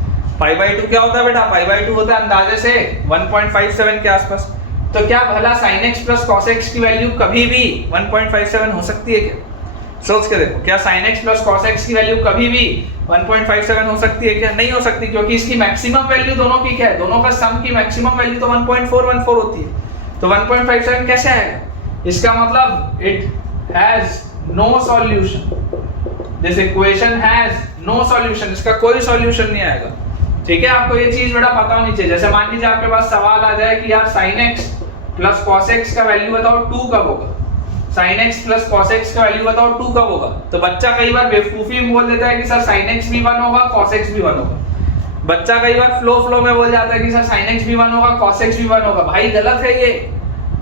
π/2 क्या होता है बेटा, π/2 होता है अंदाजे से 1.57 के आसपास। तो क्या भला sin x plus cos x की वैल्यू कभी भी 1.57 हो सकती है क्या? सोच के देखो, क्या sin x plus cos x की वैल्यू कभी भी 1.57 हो सकती है क्या? नहीं हो सकती, क्योंकि इसकी मैक्सिमम वैल्यू दोनों की क्या है, दोनों का सम की मैक्सिमम वैल्यू तो 1.414 होती है। तो 1.57 कैसे आएगा? इसका मतलब it has no solution, this equation has no solution, इसका कोई सॉल्यूशन नहीं आएगा। ठीक है, आपको ये चीज बेटा पता होनी चाहिए। जैसे मान लीजिए आपके पास सवाल आ जाए कि यार sin x plus cos x का वैल्यू बताओ 2 कब होगा, sin x plus cos x का वैल्यू बताओ 2 कब होगा। तो बच्चा कई बार बेवकूफी में बोल देता है कि सर sin x भी 1 होगा cos x भी 1 होगा। बच्चा कई बार फ्लो में बोल जाता है कि सर sin x भी 1 होगा cos x भी 1 होगा। भाई गलत है,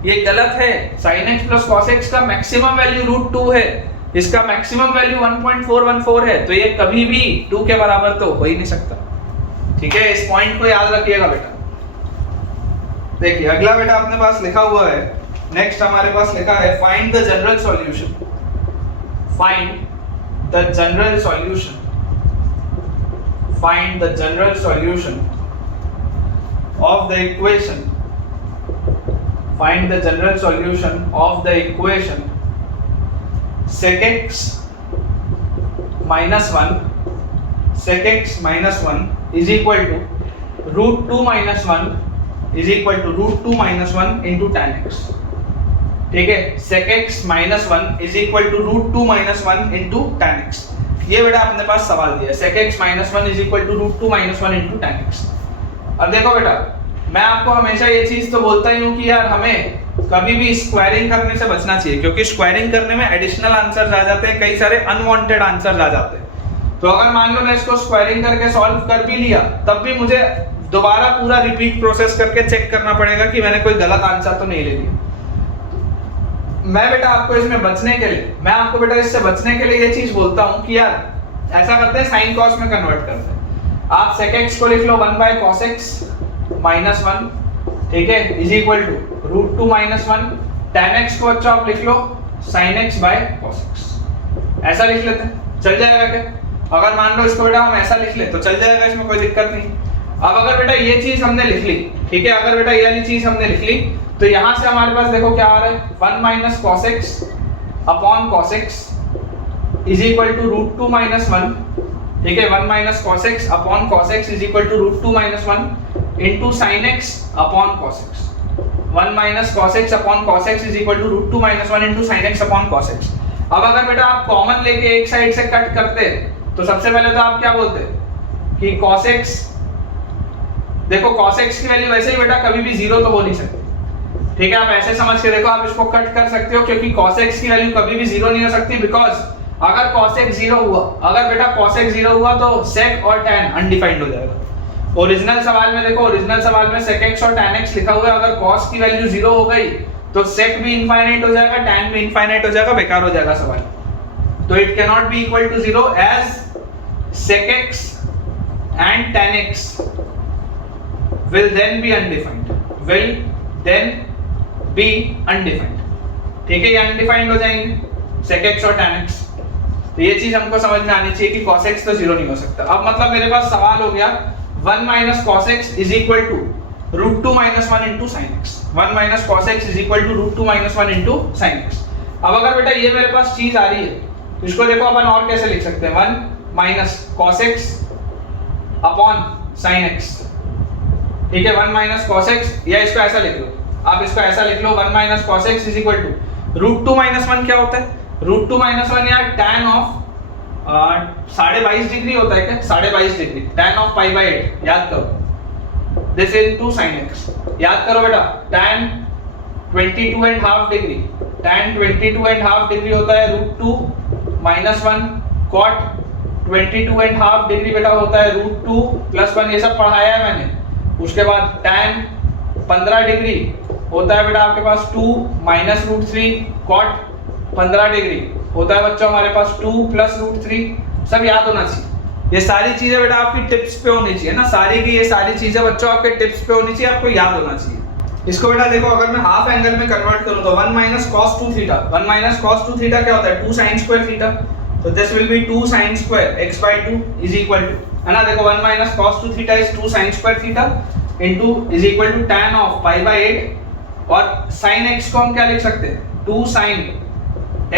ये गलत है। sin x plus cos x का मैक्सिमम वैल्यू √2 है, इसका मैक्सिमम वैल्यू 1.414 है, तो ये कभी भी 2 के बराबर तो हो ही नहीं सकता। ठीक है, इस पॉइंट को याद रखिएगा बेटा। देखिए अगला बेटा अपने पास लिखा हुआ है, नेक्स्ट हमारे पास लिखा है find the general solution, find the general solution, find the general solution of the equation, find the general solution of the equation sec x minus 1, sec x minus 1 is equal to root 2 minus 1 is equal to root 2 minus 1 into tan x. ठीक है, sec x minus 1 is equal to root 2 minus 1 into tan x. ये बेटा अपने पास सवाल दिया है, sec x minus 1 is equal to root 2 minus 1 into tan x. अब देखो बेटा, मैं आपको हमेशा ये चीज तो बोलता ही हूँ कि यार हमें कभी भी स्क्वायरिंग करने से बचना चाहिए, क्योंकि स्क्वायरिंग करने में एडिशनल आंसर्स आ जाते हैं, कई सारे अनवांटेड आंसर्स आ जाते हैं। तो अगर मान लो मैं इसको स्क्वायरिंग करके सॉल्व कर भी लिया, तब भी मुझे दोबारा पूरा रिपीट प्रोसेस करके चेक करना पड़ेगा कि मैंने कोई गलत आंसर तो नहीं ले लिया। मैं बेटा आपको इसमें बचने के लिए, मैं आपको बेटा इससे बचने के लिए ये चीज बोलता हूँ कि यार ऐसा करते हैं, साइन कॉस में कन्वर्ट करते हैं। आप sec x को लिख लो 1 by cos x minus 1, ठीक है, is equal to root 2 minus 1, tan x को अच्छा आप लिख लो sin x by cos x, ऐसा लिख लेते हैं, चल जाएगा क्या? अगर मान लो इसको बेटा हम ऐसा लिख ले तो चल जाएगा, इसमें कोई दिक्कत नहीं। अब अगर बेटा ये चीज हमने लिख ली, ठीक है, अगर बेटा ये वाली चीज हमने लिख ली तो यहां से हमारे पास देखो क्या आ रहा है, 1 minus cos x upon cos x is equal to root 2 minus 1, ठीक है, 1 minus cos x upon cos x is equal to root 2 minus 1 into sin x upon cos x, 1 minus cos x upon cos x is equal to root 2 minus 1 into sin x upon cos x। अब अगर बेटा आप common लेके एक side से cut करते तो सबसे पहले तो आप क्या बोलते कि cos x, देखो cos x की वैल्यू वैसे ही बेटा कभी भी जीरो तो हो नहीं सकती, ठीक है, आप ऐसे समझ के देखो, आप इसको कट कर सकते हो क्योंकि cos x की वैल्यू कभी भी जीरो नहीं हो सकती, बिकॉज अगर cos x 0 हुआ, अगर बेटा cos x 0 हुआ तो sec और tan अनडिफाइंड हो जाएगा। ओरिजिनल सवाल में देखो, ओरिजिनल सवाल में sec x और tan x लिखा हुआ है, अगर cos की वैल्यू 0 हो गई तो sec भी इनफाइनाइट हो जाएगा, tan भी इनफाइनाइट हो जाएगा, बेकार हो जाएगा सवाल। तो it can not be equal to 0 as sec x and tan x will then be undefined, will then be undefined, ठीक है, ये अनडिफाइंड हो जाएंगे sec x और tan x। तो ये चीज हमको समझ में आनी चाहिए कि cos x तो जीरो नहीं हो सकता। अब मतलब मेरे पास सवाल हो गया 1 minus cos x is equal to root 2 minus 1 into sin x, 1 minus cos x is equal to root 2 minus 1 into sin x। अब अगर बेटा ये मेरे पास चीज आ रही है तो इसको देखो अपन और कैसे लिख सकते हैं, 1 minus cos x upon sin x, ठीक है, 1 minus cos x, या इसको ऐसा लिख लो, आप इसको ऐसा लिख लो 1 minus cos x is equal to root 2 minus 1 क्या होता है, रूट 2 minus 1 या tan ऑफ 22.5 डिग्री होता है क्या, 22.5 degree, tan of pi by 8, याद करो, this is to sin x, याद करो बेटा, tan 22.5 डिग्री, tan 22.5 डिग्री होता है रूट 2 minus 1, cot 22.5 डिग्री बेटा होता है रूट 2 प्लस 1, ये सब पढ़ाया है मैंने। उसके बाद tan 15 डिग्री होता है बेटा आपके पास 2 minus रूट 3, cot 15 डिग्री होता है बच्चों हमारे पास 2 प्लस रूट 3, सब याद होना चाहिए। ये सारी चीजें बेटा आपकी टिप्स पे होनी चाहिए ना, सारी की ये सारी चीजें बच्चों आपके टिप्स पे होनी चाहिए, आपको याद होना चाहिए। इसको बेटा देखो, अगर मैं हाफ एंगल में कन्वर्ट करूं तो 1 minus cos 2 theta, 1 minus cos 2 theta क्या होता है, 2 sin square थीटा, तो this will be 2 sin square x by 2 is equal to, है ना, देखो 1 minus cos 2 theta is 2 sin square theta into is equal to tan of pi by 8, और sin x को हम क्या लिख सकते हैं, 2 sin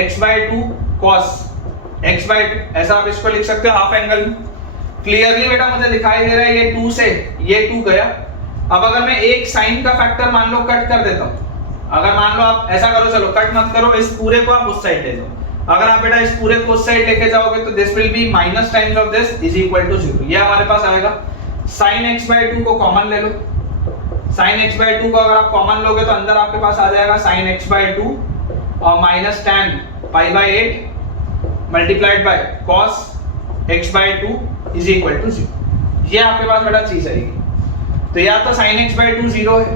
x by 2 cos x by 2, ऐसा आप इसको लिख सकते हो हाफ एंगल में। क्लियरली बेटा मुझे दिखाई दे रहा है ये 2 से ये 2 गया। अब अगर मैं एक साइन का फैक्टर मान लो कट कर देता हूं, अगर मान लो आप ऐसा करो, चलो कट मत करो, इस पूरे को आप उस साइड ले जाओ, अगर आप बेटा इस पूरे को उस साइड लेके जाओगे तो this will be minus times of this is equal to 0, ये हमारे पास आएगा। sin x by 2 को कॉमन ले लो, sin x by 2 को अगर आप कॉमन लोगे तो अंदर आपके पास आ जाएगा sin x by 2 और minus tan pi by 8 multiplied by cos x by 2 is equal to 0, ये आपके पास बेटा चीज आएगी। तो या तो sin x by 2 0 है,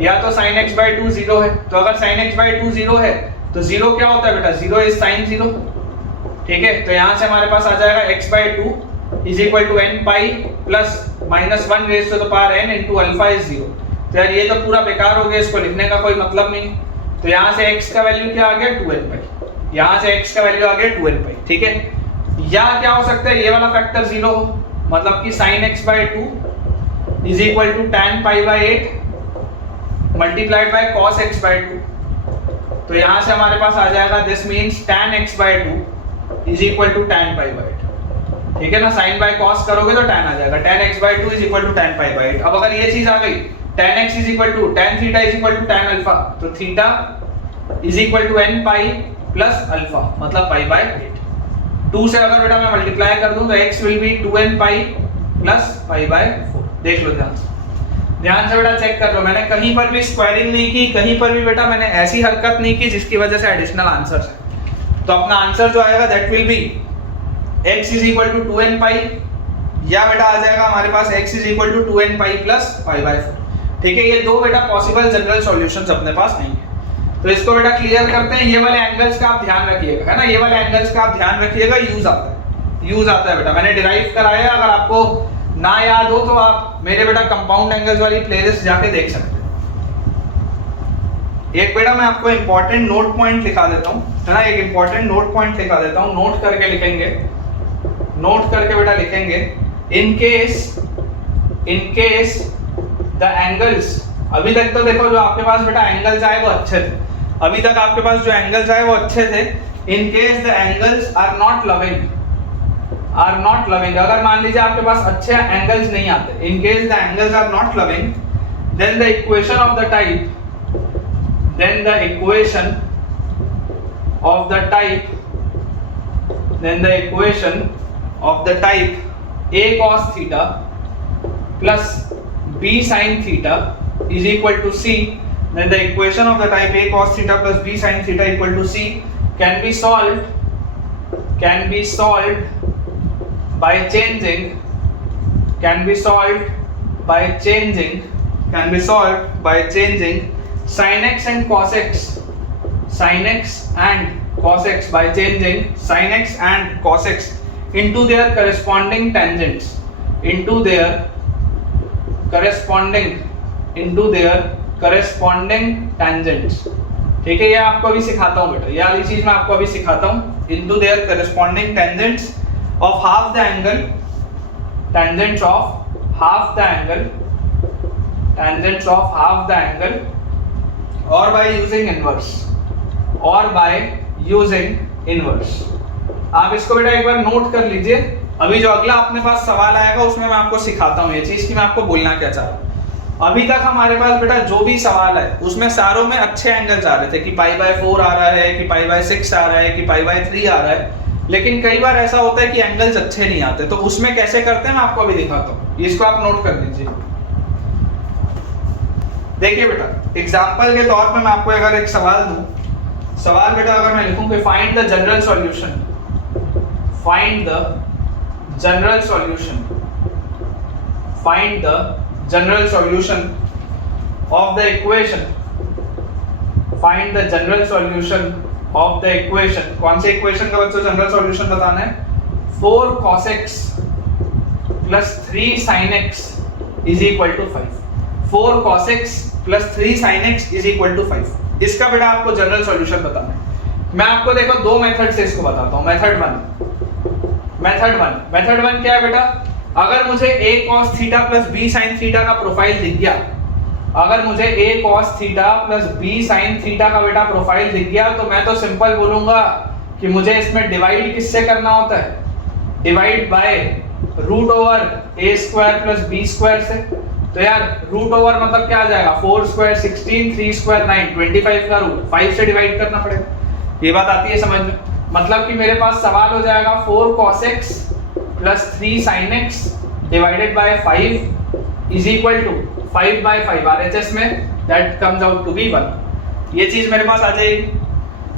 या तो sin x by 2 0 है, तो अगर sin x by 2 0 है तो 0 क्या होता है बेटा, 0 इज sin 0, ठीक है, तो यहां से हमारे पास आ जाएगा x by 2 is equal to n pi plus minus 1 raise to the power n into alpha is 0, तो तो यार ये तो पूरा बेकार हो गया, इसको लिखने का कोई मतलब नहीं। तो यहाँ से x का वैल्यू क्या आ गया 2n पाई, यहाँ से x का वैल्यू आ गया 2n पाई, ठीक है। या क्या हो सकता है, ये वाला फैक्टर 0 हो, मतलब कि sin x by 2 is equal to tan pi by 8 multiplied by cos x by 2। तो यहाँ से हमारे पास आ जाएगा this means tan x by 2 is equal to tan pi by 8, ठीक है ना। sin बाय cos करोगे तो tan आ जाएगा, tan x by 2 is equal to tan pi by 8। अब अगर ये चीज आ गई tan x is equal to tan theta is equal to tan alpha, तो theta is equal to n pi plus alpha मतलब पाई बाय 8। 2 से अगर बेटा मैं मल्टीप्लाई कर दूं तो x will B 2n pi plus pi by 4। देख लो ध्यान से बेटा चेक कर लो, मैंने कहीं पर भी स्क्वायरिंग नहीं की, कहीं पर भी बेटा मैंने ऐसी हरकत नहीं की जिसकी वजह से एडिशनल आंसर्स है। तो अपना आंसर जो आएगा that will be x is equal to 2n pi, या बेटा आ जाएगा हमारे पास x is equal to 2n pi plus pi by 4, ठीक है। ये दो बेटा पॉसिबल जनरल सॉल्यूशंस अपने पास नहीं है। तो इसको बेटा क्लियर करते हैं। ये वाले एंगल्स का आप ध्यान रखिएगा, है ना, ये वाले एंगल्स का आप ध्यान रखिएगा, यूज आता है बेटा, मैंने डिराइव कराया। अगर आपको ना याद हो तो आप मेरे बेटा कंपाउंड एंगल्स वाली प्लेलिस्ट जाके देख सकते हैं। एक बेटा मैं आपको इंपॉर्टेंट नोट पॉइंट लिखा देता हूं, है ना, एक इंपॉर्टेंट नोट पॉइंट लिखा देता हूं, नोट करके लिखेंगे, नोट करके बेटा लिखेंगे। इन केस द एंगल्स, अभी तक तो देखो जो आपके पास बेटा एंगल्स आए वो अच्छे थे, अभी तक आपके पास जो एंगल्स आए वो अच्छे थे। In case the angles are not loving, अगर मान लीजिए आपके पास अच्छे एंगल्स नहीं आते, in case the angles are not loving, then the equation of the type, a cos theta plus b sin theta is equal to c, then the equation of the type a cos theta plus b sin theta equal to c can be solved by changing sin x and cos x, by changing sin x and cos x into their corresponding tangents, ठीक है। ये आपको अभी सिखाता हूँ बेटा, ये वाली चीज मैं आपको अभी सिखाता हूँ। into their corresponding tangents of half the angle, or by using inverse, आप इसको बेटा एक बार नोट कर लीजिए। अभी जो अगला अपने पास सवाल आएगा उसमें मैं आपको सिखाता हूँ ये चीज कि मैं आपको बोलना क्या चाह रहा हूँ। अभी तक हमारे पास बेटा जो भी सवाल है उसमें सारों में अच्छे एंगल्स आ रहे थे कि पाई बाय 4 आ रहा है, कि पाई बाय 6 आ रहा है, कि पाई बाय 3 आ रहा है, लेकिन कई बार ऐसा होता है कि एंगल्स अच्छे नहीं आते। तो उसमें कैसे करते हैं मैं आपको अभी दिखाता हूँ, इसको आप नोट कर लीजिए। देखिए बेटा एग्जांपल के तौर पे मैं आपको अगर एक सवाल दूं, सवाल बेटा अगर मैं लिखूं कि find the general solution of the equation, कौन से इक्वेशन का बच्चों जनरल सॉल्यूशन बताना है, 4 cos x plus 3 sin x is equal to 5, 4 cos x plus 3 sin x is equal to 5। इसका बेटा आपको जनरल सॉल्यूशन बताना है। मैं आपको देखो दो मेथड से इसको बताता हूँ। मेथड वन क्या है बेटा, अगर मुझे a cos theta plus b sin theta का प्रोफाइल दिख गया, अगर मुझे a cos theta plus b sin theta का बेटा प्रोफाइल दिख गया, तो मैं तो सिंपल बोलूंगा कि मुझे इसमें डिवाइड किससे करना होता है, divide by root over a square plus b square से। तो यार रूट ओवर मतलब क्या आ जाएगा, 4 स्क्वायर 16, 3 स्क्वायर 9, 25 का रूट 5 से डिवाइड करना पड़ेगा। ये बात आती है समझ में, मतलब कि मेरे पास सवाल हो जाएगा 4 cos x plus 3 sin x divided by 5 is equal to 5 by 5 RHS में that comes out to be 1। ये चीज मेरे पास आ जाएगी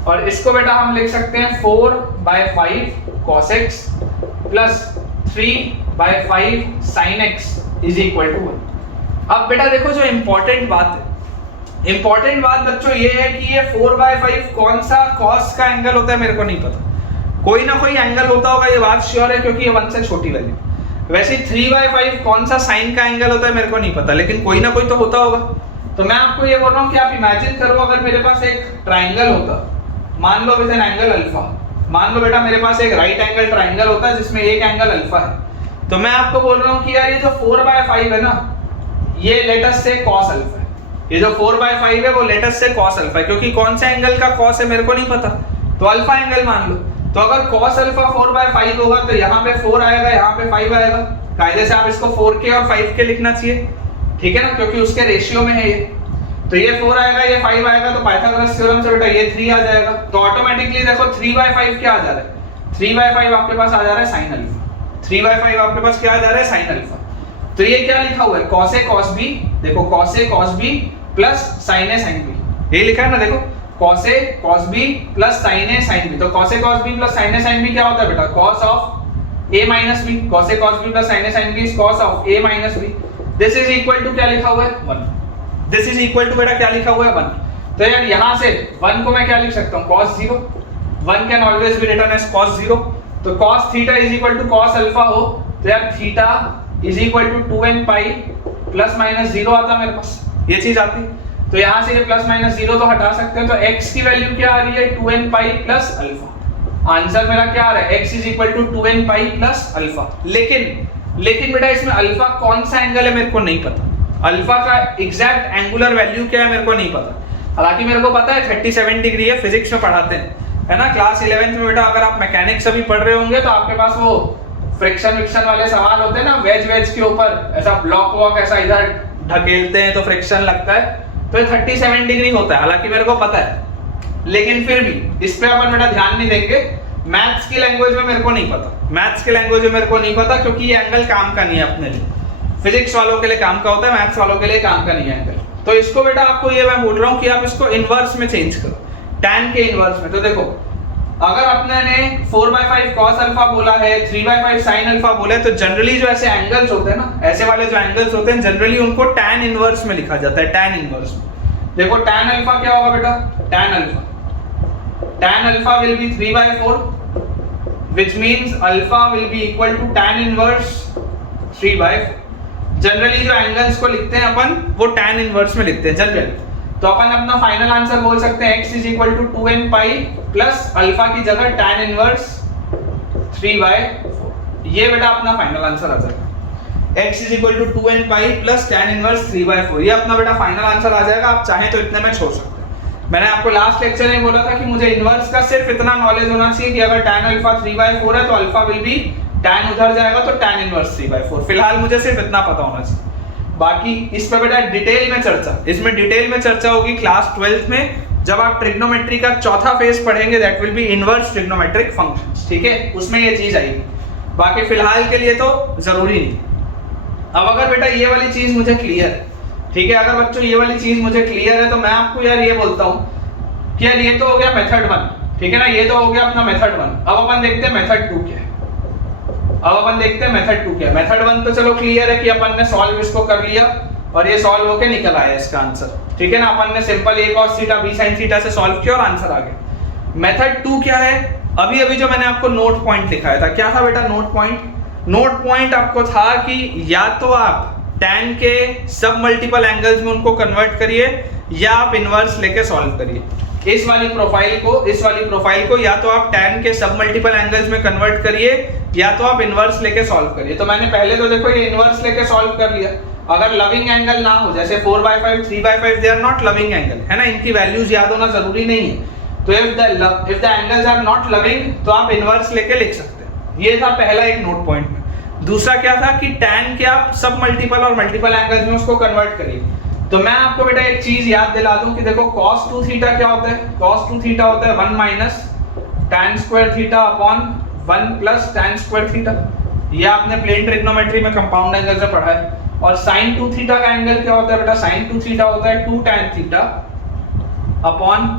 और इसको बेटा हम लिख सकते हैं 4 by 5 cos x plus 3 by 5 sin x is equal to 1। अब बेटा देखो जो इंपॉर्टेंट बात है, इंपॉर्टेंट बात बच्चों ये है कि ये 4 by 5 कौन सा cos का एंगल होता है मेरे को नहीं पता, कोई ना कोई एंगल होता होगा, ये बात श्योर है क्योंकि ये 1 से छोटी वैल्यू। वैसे 3 by 5 कौन सा साइन का एंगल होता है मेरे को नहीं पता, लेकिन कोई ना कोई तो होता होगा। तो मैं आपको ये बोल रहा हूँ कि आप इमेजिन करो अगर मेरे पास एक ट्राइंगल होता, मान लो विद एन एंगल अल्फा, मान लो बेटा मेरे पास एक राइट एंगल ट्राइंगल होता है जिसमें एक एंगल अल्फा है, तो मैं आपको बोल रहा हूँ कि यार ये जो 4/5 है ना, ये लेट अस से cos अल्फा है, ये जो 4/5 है वो लेट अस से cos अल्फा है, क्योंकि कौन से एंगल का cos है मेरे को नहीं पता, तो अल्फा एंगल मान लो। तो अगर cos अल्फा 4/5 होगा तो यहाँ पे 4 आएगा, यहाँ पे 5 आएगा, कायदे से आप इसको 4k और 5k लिखना चाहिए, ठीक है ना, क्योंकि उसके रेशियो में है ये। तो ये 4 आएगा, ये 5 आएगा, तो पाइथागोरस थ्योरम से बेटा ये 3 आ जाएगा, तो ऑटोमेटिकली देखो 3/5 क्या आ जा रहा है, 3/5 आपके पास आ जा रहा है sin अल्फा, 3/5 आपके पास क्या आ जा रहा है sin अल्फा। तो ये क्या लिखा हुआ है, cos a cos b, देखो cos a cos b plus sin a sin b, ये लिखा है ना, देखो cos a cos b plus sin a sin b। तो cos a cos b plus sin a sin b क्या होता है बेटा, cos of a minus b, cos a cos b plus sin a sin b is cos of a minus b। This is equal to क्या लिखा हुआ है 1, this is equal to बेटा क्या लिखा हुआ है 1। तो यार यहां से 1 को मैं क्या लिख सकता हूं, cos 0, 1 can always be written as cos 0। तो cos theta is equal to cos alpha हो, तो यार theta is equal to 2n pi plus minus 0 आता मेरे पास, ये चीज आती। तो यहां से ये प्लस माइनस 0 तो हटा सकते हैं, तो x की वैल्यू क्या आ रही है 2n pi plus alpha. Answer मेरा क्या आ रहा है, x is equal to 2n pi plus alpha. लेकिन बेटा इसमें अल्फा कौन सा एंगल है मेरे को नहीं पता, अल्फा का एग्जैक्ट एंगुलर वैल्यू क्या है मेरे को नहीं पता। हालांकि मेरे को पता है 37 डिग्री है, फिजिक्स में पढ़ाते हैं, है ना, क्लास 11th में बेटा अगर आप मैकेनिक्स अभी पढ़ रहे होंगे तो आपके पास वो फ्रिक्शन वाले सवाल होते हैं ना, वेज के ऊपर ऐसा ब्लॉक वॉक ऐसा इधर ढकेलते हैं तो फ्रिक्शन लगता है, तो ये 37 डिग्री होता है, हालांकि मेरे को पता है, लेकिन फिर भी इस पे अपन बेटा ध्यान नहीं देंगे। मैथ्स की लैंग्वेज में मेरे को नहीं पता, मैथ्स की लैंग्वेज में मेरे को नहीं पता, क्योंकि ये एंगल काम का नहीं है अपने लिए, फिजिक्स वालों के लिए काम का होता है, मैथ्स वालों के लिए काम का नहीं है एंगल। तो इसको बेटा आपको ये मैं बोल रहा हूँ कि आप इसको इनवर्स में चेंज करो, tan के इनवर्स में। तो देखो अगर अपने ने 4/5 cos अल्फा बोला है, 3/5 sin अल्फा बोला है, तो जनरली जो ऐसे एंगल्स होते हैं ना, ऐसे वाले जो एंगल्स होते हैं जनरली उनको tan इनवर्स में लिखा जाता है, tan इनवर्स में। देखो tan अल्फा क्या होगा बेटा, tan alpha will be 3/4, which means alpha will be equal to tan inverse 3/4। Generally जो एंगल्स को लिखते हैं अपन वो tan इनवर्स में लिखते हैं जनरली। तो अपन अपना फाइनल आंसर बोल सकते हैं x is equal to 2n pi plus alpha की जगह tan इनवर्स 3/4, ये बेटा अपना फाइनल आंसर आ जाएगा। x is equal to 2n pi plus tan inverse 3/4, ये अपना बेटा फाइनल आंसर आ जाएगा। आप चाहें तो इतने में छोड़ सकते हैं। मैंने आपको लास्ट लेक्चर में बोला था कि मुझे इनवर्स का सिर्फ इतना नॉलेज होना चाहिए कि अगर tan अल्फा 3/4 है तो अल्फा विल बी tan उधर जाएगा तो tan इनवर्स 3/4। फिलहाल मुझे सिर्फ इतना पता होना चाहिए, बाकी इस पे बेटा डिटेल में चर्चा, इसमें डिटेल में चर्चा होगी क्लास 12th में, जब आप ट्रिग्नोमेट्री का चौथा फेज पढ़ेंगे, that will B inverse trigonometric functions, ठीक है, उसमें ये चीज आएगी। बाकी फिलहाल के लिए तो जरूरी नहीं। अब अगर बेटा ये वाली चीज मुझे क्लियर है, ठीक है, अगर बच्चों ये वाली चीज मुझे क्लियर है, तो मैं आपको यार ये बोलता हूँ कि यार ये तो हो गया मेथड 1, ठीक है ना, ये तो हो गया अपना मेथड 1। अब अपन देखते हैं मेथड 2 क्या है। अब अपन देखते हैं मेथड 2 क्या है। मेथड 1 तो चलो क्लियर है कि अपन ने सॉल्व इसको कर लिया और ये सॉल्व होके निकल आया इसका आंसर, ठीक है ना, अपन ने simple a cos theta b sin theta से सॉल्व किया और आंसर आ गया। मेथड 2 क्या है, अभी जो मैंने आपको नोट पॉइंट दिखाया था, क्या था बेटा नोट पॉइंट आपको था कि या तो आप tan के सब मल्टीपल एंगल्स में उनको कन्वर्ट करिए या आप इनवर्स लेके सॉल्व करिए। इस वाली प्रोफाइल को या तो आप tan के सब मल्टीपल एंगल्स में कन्वर्ट करिए या तो आप इनवर्स लेके सॉल्व करिए। तो मैंने पहले तो देखो ये इनवर्स लेके सॉल्व कर लिया। अगर लविंग एंगल ना हो, जैसे 4/5 3/5 they are not loving angle, है ना, इनकी वैल्यूज याद होना जरूरी नहीं है। तो if the angles are not loving तो आप इनवर्स लेके लिख सकते हैं। ये था पहला एक नोट पॉइंट में। दूसरा क्या था कि tan के आप सब मल्टीपल और मल्टीपल एंगल्स में उसको कन्वर्ट करिए। तो मैं आपको बेटा एक चीज याद दिला दूं कि देखो cos 2 थीटा क्या होता है, cos 2 थीटा होता है 1 minus tan square theta upon 1 plus tan square theta. ये आपने प्लेन ट्रिग्नोमेट्री में कंपाउंड एंगल से पढ़ा है। और sin 2 थीटा का एंगल क्या होता है बेटा, sin 2 थीटा होता है 2 tan theta upon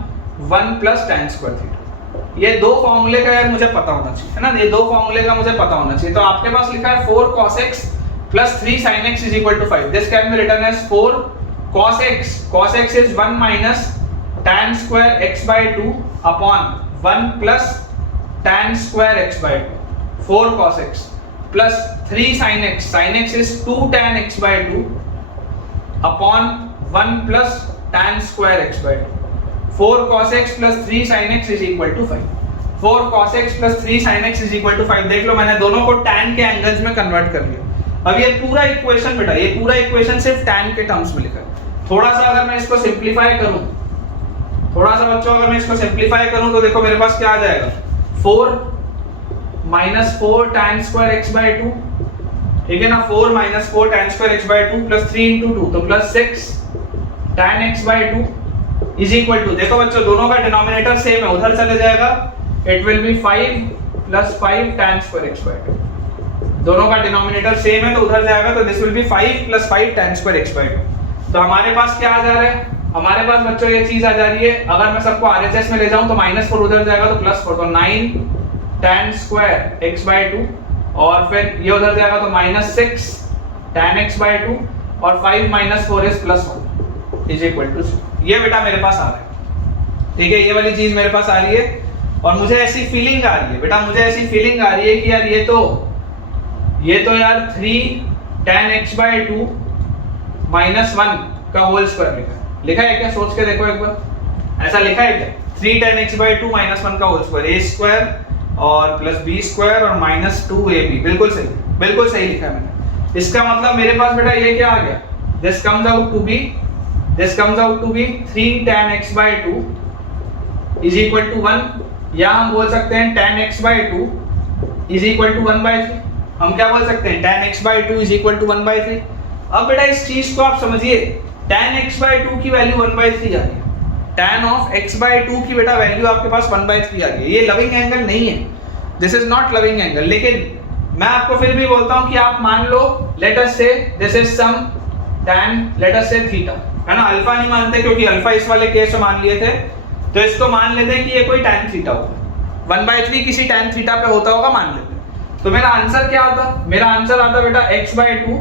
1 plus tan square theta. ये दो फॉर्मूले का यार मुझे पता होना चाहिए, है ना, ये दो फॉर्मूले का मुझे पता होना चाहिए। तो आपके पास लिखा है 4 cos x plus 3 sin x is equal to 5. This can be written as 4 cos x. Cos x is 1 minus tan square x by 2 upon 1 plus tan square x by 2. 4 cos x plus 3 sin x. Sin x is 2 tan x by 2 upon 1 plus tan square x by 2। 4 cos x plus 3 sin x is equal to 5। 4 cos x plus 3 sin x is equal to 5। देख लो मैंने दोनों को tan के angles में convert कर लिया। अब ये पूरा इक्वेशन बेटा, ये पूरा इक्वेशन सिर्फ tan के टर्म्स में लिखा है। थोड़ा सा अगर मैं इसको सिंपलीफाई करूं, थोड़ा सा बच्चों अगर मैं इसको सिंपलीफाई करूं तो देखो मेरे पास क्या आ जाएगा, 4 minus 4 tan square x by 2, ठीक है ना। 4 minus 4 tan square x by 2 plus 3 into 2 तो plus 6 tan x by 2 is equal to, देखो बच्चों दोनों का डिनोमिनेटर सेम है, उधर चले जाएगा, it will be 5 plus 5 tan square x by 2। दोनों का डिनोमिनेटर सेम है तो उधर जाएगा, तो this will be 5 plus 5 tan square x by 2। तो हमारे पास क्या आ जा रहा है, हमारे पास बच्चों ये चीज आ जा रही है। अगर मैं सबको RHS में ले जाऊं तो -4 उधर जाएगा तो +4, तो 9 tan स्क्वायर x बाय 2 और फिर ये उधर जाएगा तो -6 tan x बाय 2 और 5 - 4 इज +1 इज इक्वल टू 0। ये बेटा मेरे पास आ रहा है, ठीक है, ये वाली चीज मेरे पास आ रही है। और मुझे ऐसी फीलिंग आ रही है बेटा, मुझे ऐसी फीलिंग आ रही है कि यार ये तो यार 3 tan x बाय 2 -1 का होल स्क्वायर लिखा है क्या? सोच के देखो एक बार, ऐसा लिखा है क्या? 3 tan x बाय 2 -1 का होल स्क्वायर, a स्क्वायर और प्लस b स्क्वायर और -2ab, बिल्कुल सही लिखा है मैंने। इसका मतलब मेरे पास बेटा ये क्या आ गया, this comes out to be 3 tan x by 2 is equal to 1, या हम बोल सकते हैं tan x by 2 is equal to 1/3। हम क्या बोल सकते हैं, tan x by 2 is equal to 1/3। अब बेटा इस चीज को आप समझिए, tan x बाय 2 की वैल्यू 1/3 आ गई, tan ऑफ x बाय 2 की बेटा वैल्यू आपके पास 1/3 आ गई। ये लविंग एंगल नहीं है, this is not loving angle. लेकिन मैं आपको फिर भी बोलता हूं कि आप मान लो, let us say this is some tan, let us say theta, है ना। अल्फा नहीं मानते क्योंकि अल्फा इस वाले केस में मान लिए थे, तो इसको मान लेते हैं कि ये कोई tan थीटा होगा, 1/3 किसी tan थीटा पे होता होगा, मान लेते हैं। तो मेरा आंसर क्या आता, मेरा आंसर आता बेटा x by 2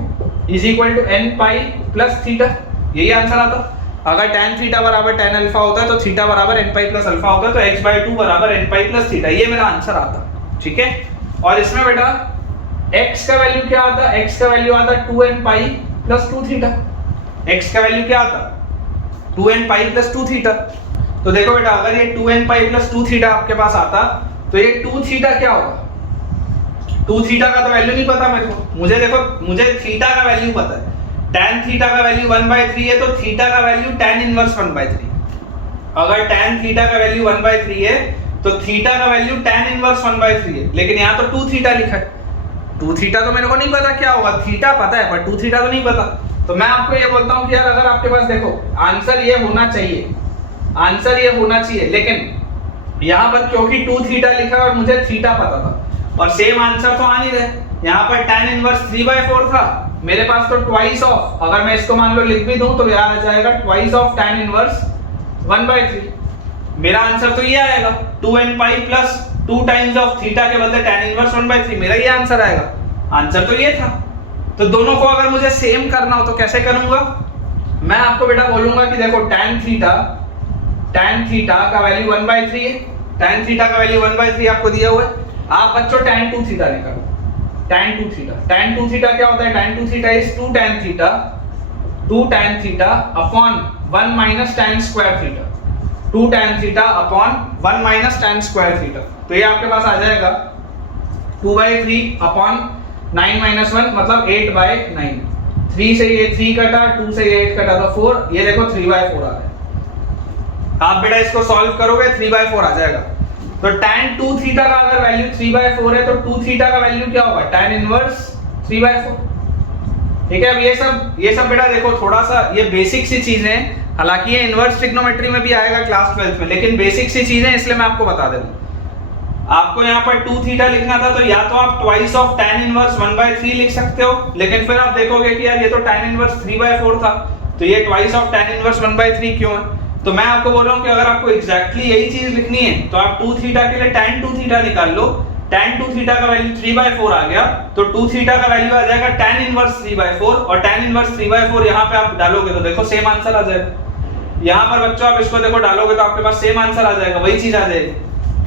is equal to n pi plus theta, यही आंसर आता। अगर tan थीटा बराबर tan अल्फा होता है तो थीटा बराबर n पाई प्लस अल्फा होता है, तो x बाय 2 बराबर n पाई प्लस थीटा, ये मेरा आंसर आता, ठीक है। और इसमें बेटा x का वैल्यू क्या आता, x का वैल्यू आता 2n pi plus 2 theta. x का वैल्यू क्या आता, 2n पाई प्लस 2 थीटा। तो देखो बेटा, अगर ये 2n पाई प्लस 2 थीटा आपके पास आता तो ये 2 थीटा क्या होगा, 2 थीटा का तो वैल्यू नहीं पता मेरे को, मुझे थीटा का वैल्यू पता है। tan थीटा का वैल्यू 1/3 है, तो थीटा का वैल्यू tan इनवर्स 1/3। अगर tan थीटा का वैल्यू 1/3 है तो थीटा का वैल्यू tan इनवर्स 1/3 है। लेकिन यहाँ तो 2 थीटा लिखा है, 2 थीटा तो मेरे को नहीं पता क्या होगा, थीटा पता है पर 2 थीटा तो नहीं पता। तो मैं आपको ये बोलता हूँ कि यार अगर आपके पास देखो आंसर ये होना चाहिए, लेकिन यहाँ पर क्योंकि 2 थीटा लिखा है और मुझे थीटा पता था और सेम आंसर तो आ नहीं रहे। यहाँ पर tan इनवर्स 3/4 था, मेरे पास तो ट्वाइस ऑफ, अगर मैं इसको मान लो लिख भी दूं तो यहाँ आ जाएगा ट्वाइस ऑफ tan इनवर्स 1/3। मेरा आंसर तो ये आएगा 2n pi plus 2 times of theta के बदले tan इनवर्स 1/3, मेरा ये आंसर आएगा। आंसर तो ये था। तो दोनों को अगर मुझे सेम करना हो तो कैसे करूंगा, मैं आपको बेटा बोलूंगा कि देखो tan थीटा का वैल्यू 1/3 है, tan थीटा का वैल्यू 1/3 आपको दिया हुआ है। आप बच्चों tan 2 थीटा निकालो, tan 2 थीटा क्या होता है, tan 2 theta is 2 tan theta upon 1 minus tan square theta, 2 tan theta upon 1 minus tan square theta. तो ये आपके पास आ जाएगा 2/3 अपॉन 9 - 1 मतलब 8/9। 3 से ये 3 कटा, 2 से ये 8 कटा तो 4, ये देखो 3/4 आ रहा है। आप बेटा इसको सॉल्व करोगे 3/4 आ जाएगा। तो tan 2 थीटा का अगर वैल्यू 3/4 है तो 2 थीटा का वैल्यू क्या होगा, tan इनवर्स 3/4, ठीक है। अब ये सब बेटा देखो थोड़ा सा ये बेसिक सी चीजें हैं, हालांकि ये इनवर्स ट्रिग्नोमेट्री में भी आएगा क्लास 12 में, लेकिन बेसिक सी चीजें इसलिए मैं आपको बता देता हूं। आपको यहाँ पर 2 थीटा लिखना था तो या तो आप ट्वाइस ऑफ tan इनवर्स 1/3 लिख सकते हो, लेकिन फिर आप देखोगे कि यार ये तो tan इनवर्स 3/4 था, तो ये ट्वाइस ऑफ tan इनवर्स 1/3 क्यों है। तो मैं आपको बोल रहा हूँ कि अगर आपको एग्जैक्टली यही चीज लिखनी है तो आप 2 थीटा के लिए tan 2 थीटा निकाल लो, tan 2 थीटा का वैल्यू 3/4 आ गया, तो 2 थीटा का वैल्यू आ जाएगा tan इनवर्स 3/4, और tan इनवर्स 3/4 यहाँ पे आप डालोगे तो देखो सेम आंसर आ जाएगा। यहाँ पर बच्चों आप इसको देखो डालोगे तो आपके पास सेम आंसर आ जाएगा, वही चीज आ जाएगी,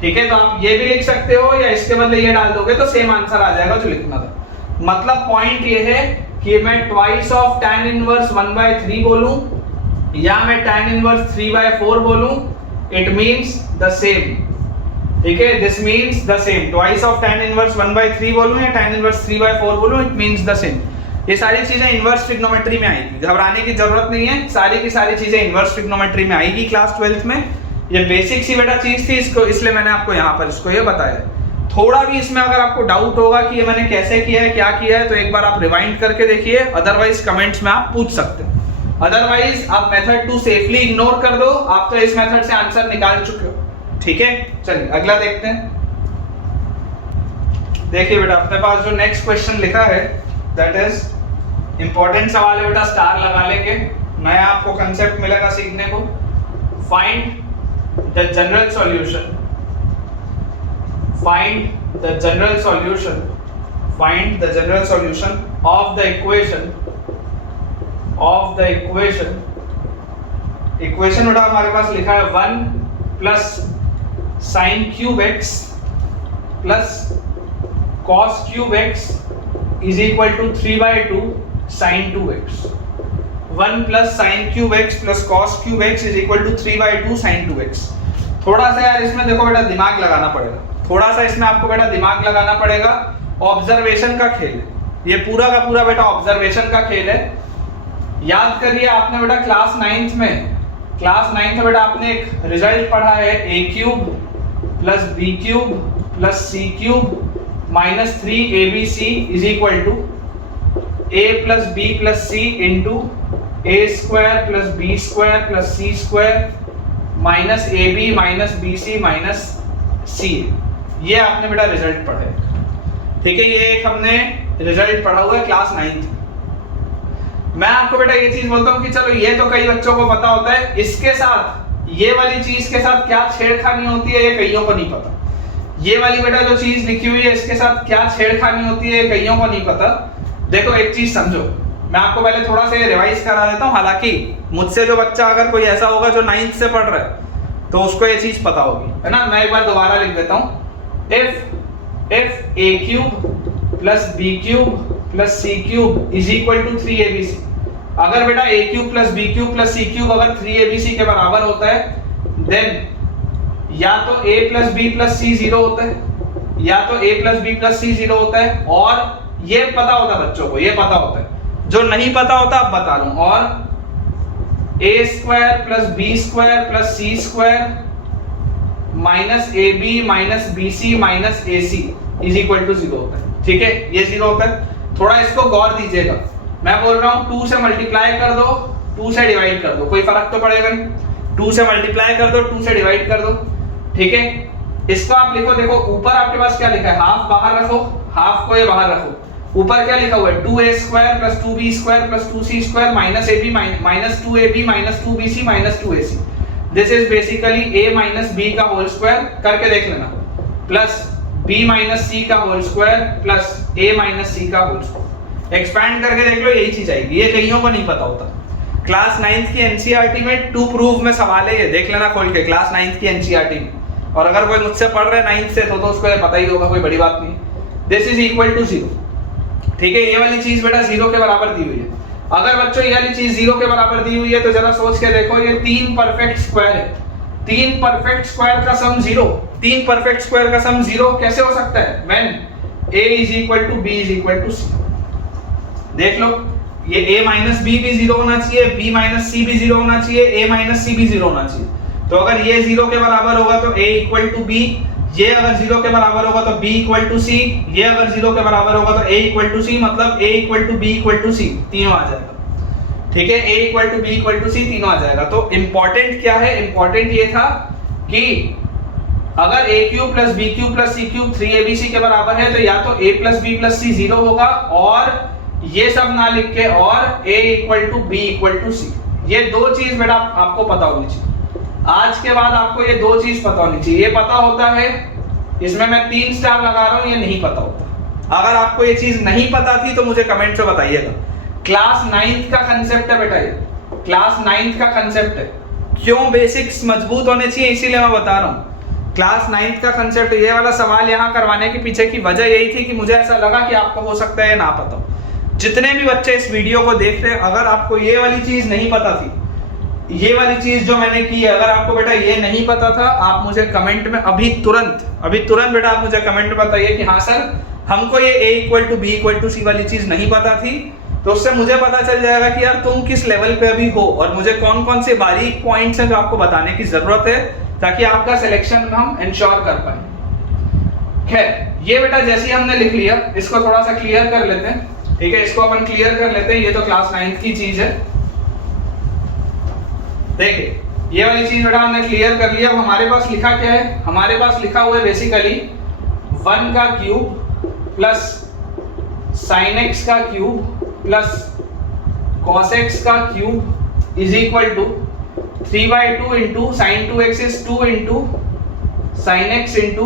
ठीक है। तो आप ये भी लिख सकते हो या इसके बदले ये डाल दोगे तो सेम आंसर आ जाएगा जो लिखना था। मतलब पॉइंट ये है कि मैं ट्वाइस ऑफ tan इनवर्स 1/3 बोलूं या मैं tan इनवर्स 3/4 बोलूं, इट मींस द सेम, ठीक है, this means the same. Twice of tan inverse 1/3 बोलूं या tan इनवर्स 3/4 बोलूं, इट मींस द सेम। ये सारी चीजें इनवर्स ट्रिग्नोमेट्री में आएगी, घबराने की जरूरत नहीं है, सारी की सारी चीजें इनवर्स ट्रिग्नोमेट्री में आएगी क्लास 12th में। ये बेसिक सी बेटा चीज थी, इसको इसलिए मैंने आपको यहाँ पर इसको ये बताया। थोड़ा भी इसमें अगर आपको डाउट होगा कि ये मैंने कैसे किया है, क्या किया है, तो एक बार आप रिवाइंड करके देखिए, अदरवाइज कमेंट्स में आप पूछ सकते हैं। अदरवाइज आप मेथड 2 सेफली इग्नोर कर दो, आप तो इस मेथड से आंसर निकाल चुके हो, ठीक है। चलिए अगला देखते हैं। देखिए बेटा अपने पास जो नेक्स्ट क्वेश्चन लिखा है दैट इज इंपॉर्टेंट सवाल है बेटा, स्टार लगा लेंगे, नया आपको कंसेप्ट मिलेगा सीखने को। Find the general solution, find the general solution, find the general solution of the equation बेटा हमारे पास लिखा है 1 plus sine cube x plus cos cube x is equal to 3/2 sine 2x। 1 plus sine cube x plus cos cube x is equal to 3/2 sine 2x। थोड़ा सा यार इसमें देखो बेटा दिमाग लगाना पड़ेगा, थोड़ा सा इसमें आपको बेटा दिमाग लगाना पड़ेगा। ऑब्जर्वेशन का खेल है ये, पूरा का पूरा बेटा ऑब्जर्वेशन का खेल है। याद करिए आपने बेटा क्लास 9th में बेटा आपने एक रिजल्ट पढ़ा है, a cube plus b cube plus c cube minus 3abc is equal to a plus b plus c into a square plus b square plus c square minus ab minus bc minus c। ये आपने बेटा result पढ़ा है, ठीक है, ये एक हमने रिजल्ट पढ़ा हुआ है क्लास 9th। मैं आपको बेटा ये चीज बोलता हूँ कि चलो ये तो कई बच्चों को पता होता है, इसके साथ ये वाली चीज के साथ क्या छेड़खानी होती है ये कईयों को नहीं पता। ये वाली बेटा जो चीज लिखी हुई है इसके साथ क्या छेड़खानी होती है कईयों को नहीं पता। देखो एक चीज समझो, मैं आपको पहले थोड़ा सा रिवाइज करा देता हूँ। हालांकि मुझसे जो बच्चा अगर कोई ऐसा होगा जो 9th से पढ़ रहा है तो उसको ये चीज पता होगी, है ना। मैं एक बार दोबारा लिख देता हूँ, if a cube plus b cube plus c cube is equal to 3abc। अगर बेटा a cube plus b cube plus c cube अगर 3abc के बराबर होता है देन या तो a plus b plus c 0 होता है, या तो a plus b plus c 0 होता है। और ये पता होता है बच्चों को, ये पता होता है, जो नहीं पता होता अब बता लूं। और a square plus b square plus c square minus ab minus bc minus ac is equal to 0 होता है, ठीक है, ये 0 होता है। थोड़ा इसको गौर दीजिएगा, मैं बोल रहा हूं 2 से मल्टीप्लाई कर दो, 2 से डिवाइड कर दो, कोई फर्क तो पड़ेगा नहीं। 2 से मल्टीप्लाई कर दो, 2 से डिवाइड कर दो, ठीक है। इसको आप लिखो, देखो ऊपर आपके पास क्या लिखा है, हाफ बाहर रखो, हाफ को ये बाहर रखो। ऊपर क्या लिखा हुआ है, 2a square plus 2b square plus 2c square minus ab minus 2ab minus 2bc minus 2ac। This is basically a minus b का होल स्क्वायर, करके देख लेना, प्लस b माइनस c का whole square plus a minus c का whole square. Expand करके देख लो, यही चीज आएगी। ये कईयों को नहीं पता होता। क्लास 9th की एनसीईआरटी में 2 प्रूफ में सवाल है, ये देख लेना खोल के, क्लास 9th की एनसीईआरटी में। और अगर कोई मुझसे पढ़ रहा है 9th से तो उसको ये पता ही होगा, कोई बड़ी बात नहीं। दिस इज इक्वल टू 0, ठीक है। ये वाली चीज बेटा 0 के बराबर दी हुई है। अगर बच्चों ये वाली चीज 0 के बराबर दी हुई है तो जरा सोच के देखो, ये 3 परफेक्ट स्क्वायर है, 3 परफेक्ट स्क्वायर का सम 0, 3 परफेक्ट स्क्वायर का सम 0 कैसे हो सकता है, when a is equal to b is equal to c। देख लो, ये a माइनस b भी 0 होना चाहिए, b माइनस c भी 0 होना चाहिए, a माइनस c भी 0 होना चाहिए। तो अगर ये 0 के बराबर होगा तो a इक्वल टू b, ये अगर 0 के बराबर होगा तो b इक्वल टू c, ये अगर 0 के बराबर होगा तो a इक्वल टू c, मतलब a equal to b equal to c, तीनों आ जाएगा, ठीक है। a equal to b equal to c तीनों आ जाएगा। तो इंपॉर्टेंट क्या है, इंपॉर्टेंट ये था कि अगर a cube plus b cube plus c cube 3abc के बराबर है तो या तो a plus b plus c 0 होगा, और ये सब ना लिख के और a equal to b equal to c। ये दो चीज बेटा आपको पता होनी चाहिए। आज के बाद आपको ये दो चीज पता होनी चाहिए। ये पता होता है, इसमें मैं 3 स्टार लगा रहा हूं, ये नहीं पता होता। अगर आपको ये चीज नहीं पता थी तो मुझे कमेंट में बताइएगा। क्लास 9th का कंसेप्ट है बेटा, ये क्लास 9th का कंसेप्ट है। क्यों बेसिक्स मजबूत होने चाहिए इसीलिए मैं बता रहा हूँ। क्लास 9th का कंसेप्ट, ये वाला सवाल यहाँ करवाने के पीछे की वजह यही थी कि मुझे ऐसा लगा कि आपको हो सकता है ना पता हो। जितने भी बच्चे इस वीडियो को देख रहे हैं, अगर आपको ये वाली चीज नहीं पता थी ये वाली चीज जो मैंने की है, अगर आपको बेटा ये नहीं पता था, आप मुझे कमेंट में अभी तुरंत बेटा आप मुझे कमेंट में बताइए कि हाँ सर हमको ये a equal to B equal to C वाली चीज नहीं पता थी, तो उससे मुझे पता चल जाएगा कि यार तुम किस लेवल पे अभी हो और मुझे कौन कौन से बारीक पॉइंट्स हैं जो आपको बताने की जरूरत है ताकि आपका सिलेक्शन हम इंश्योर कर पाए। खैर ये बेटा जैसे ही हमने लिख लिया, इसको थोड़ा सा क्लियर कर लेते हैं, ठीक है, इसको अपन क्लियर कर लेते हैं। ये तो क्लास 9th की चीज है। देखिए ये वाली चीज बेटा हमने क्लियर कर लिया। अब हमारे पास लिखा क्या है, हमारे पास लिखा हुआ है बेसिकली 1 का क्यूब प्लस sin x का क्यूब प्लस cos x का cube is equal to 3/2 into sin 2x is 2 into sin x into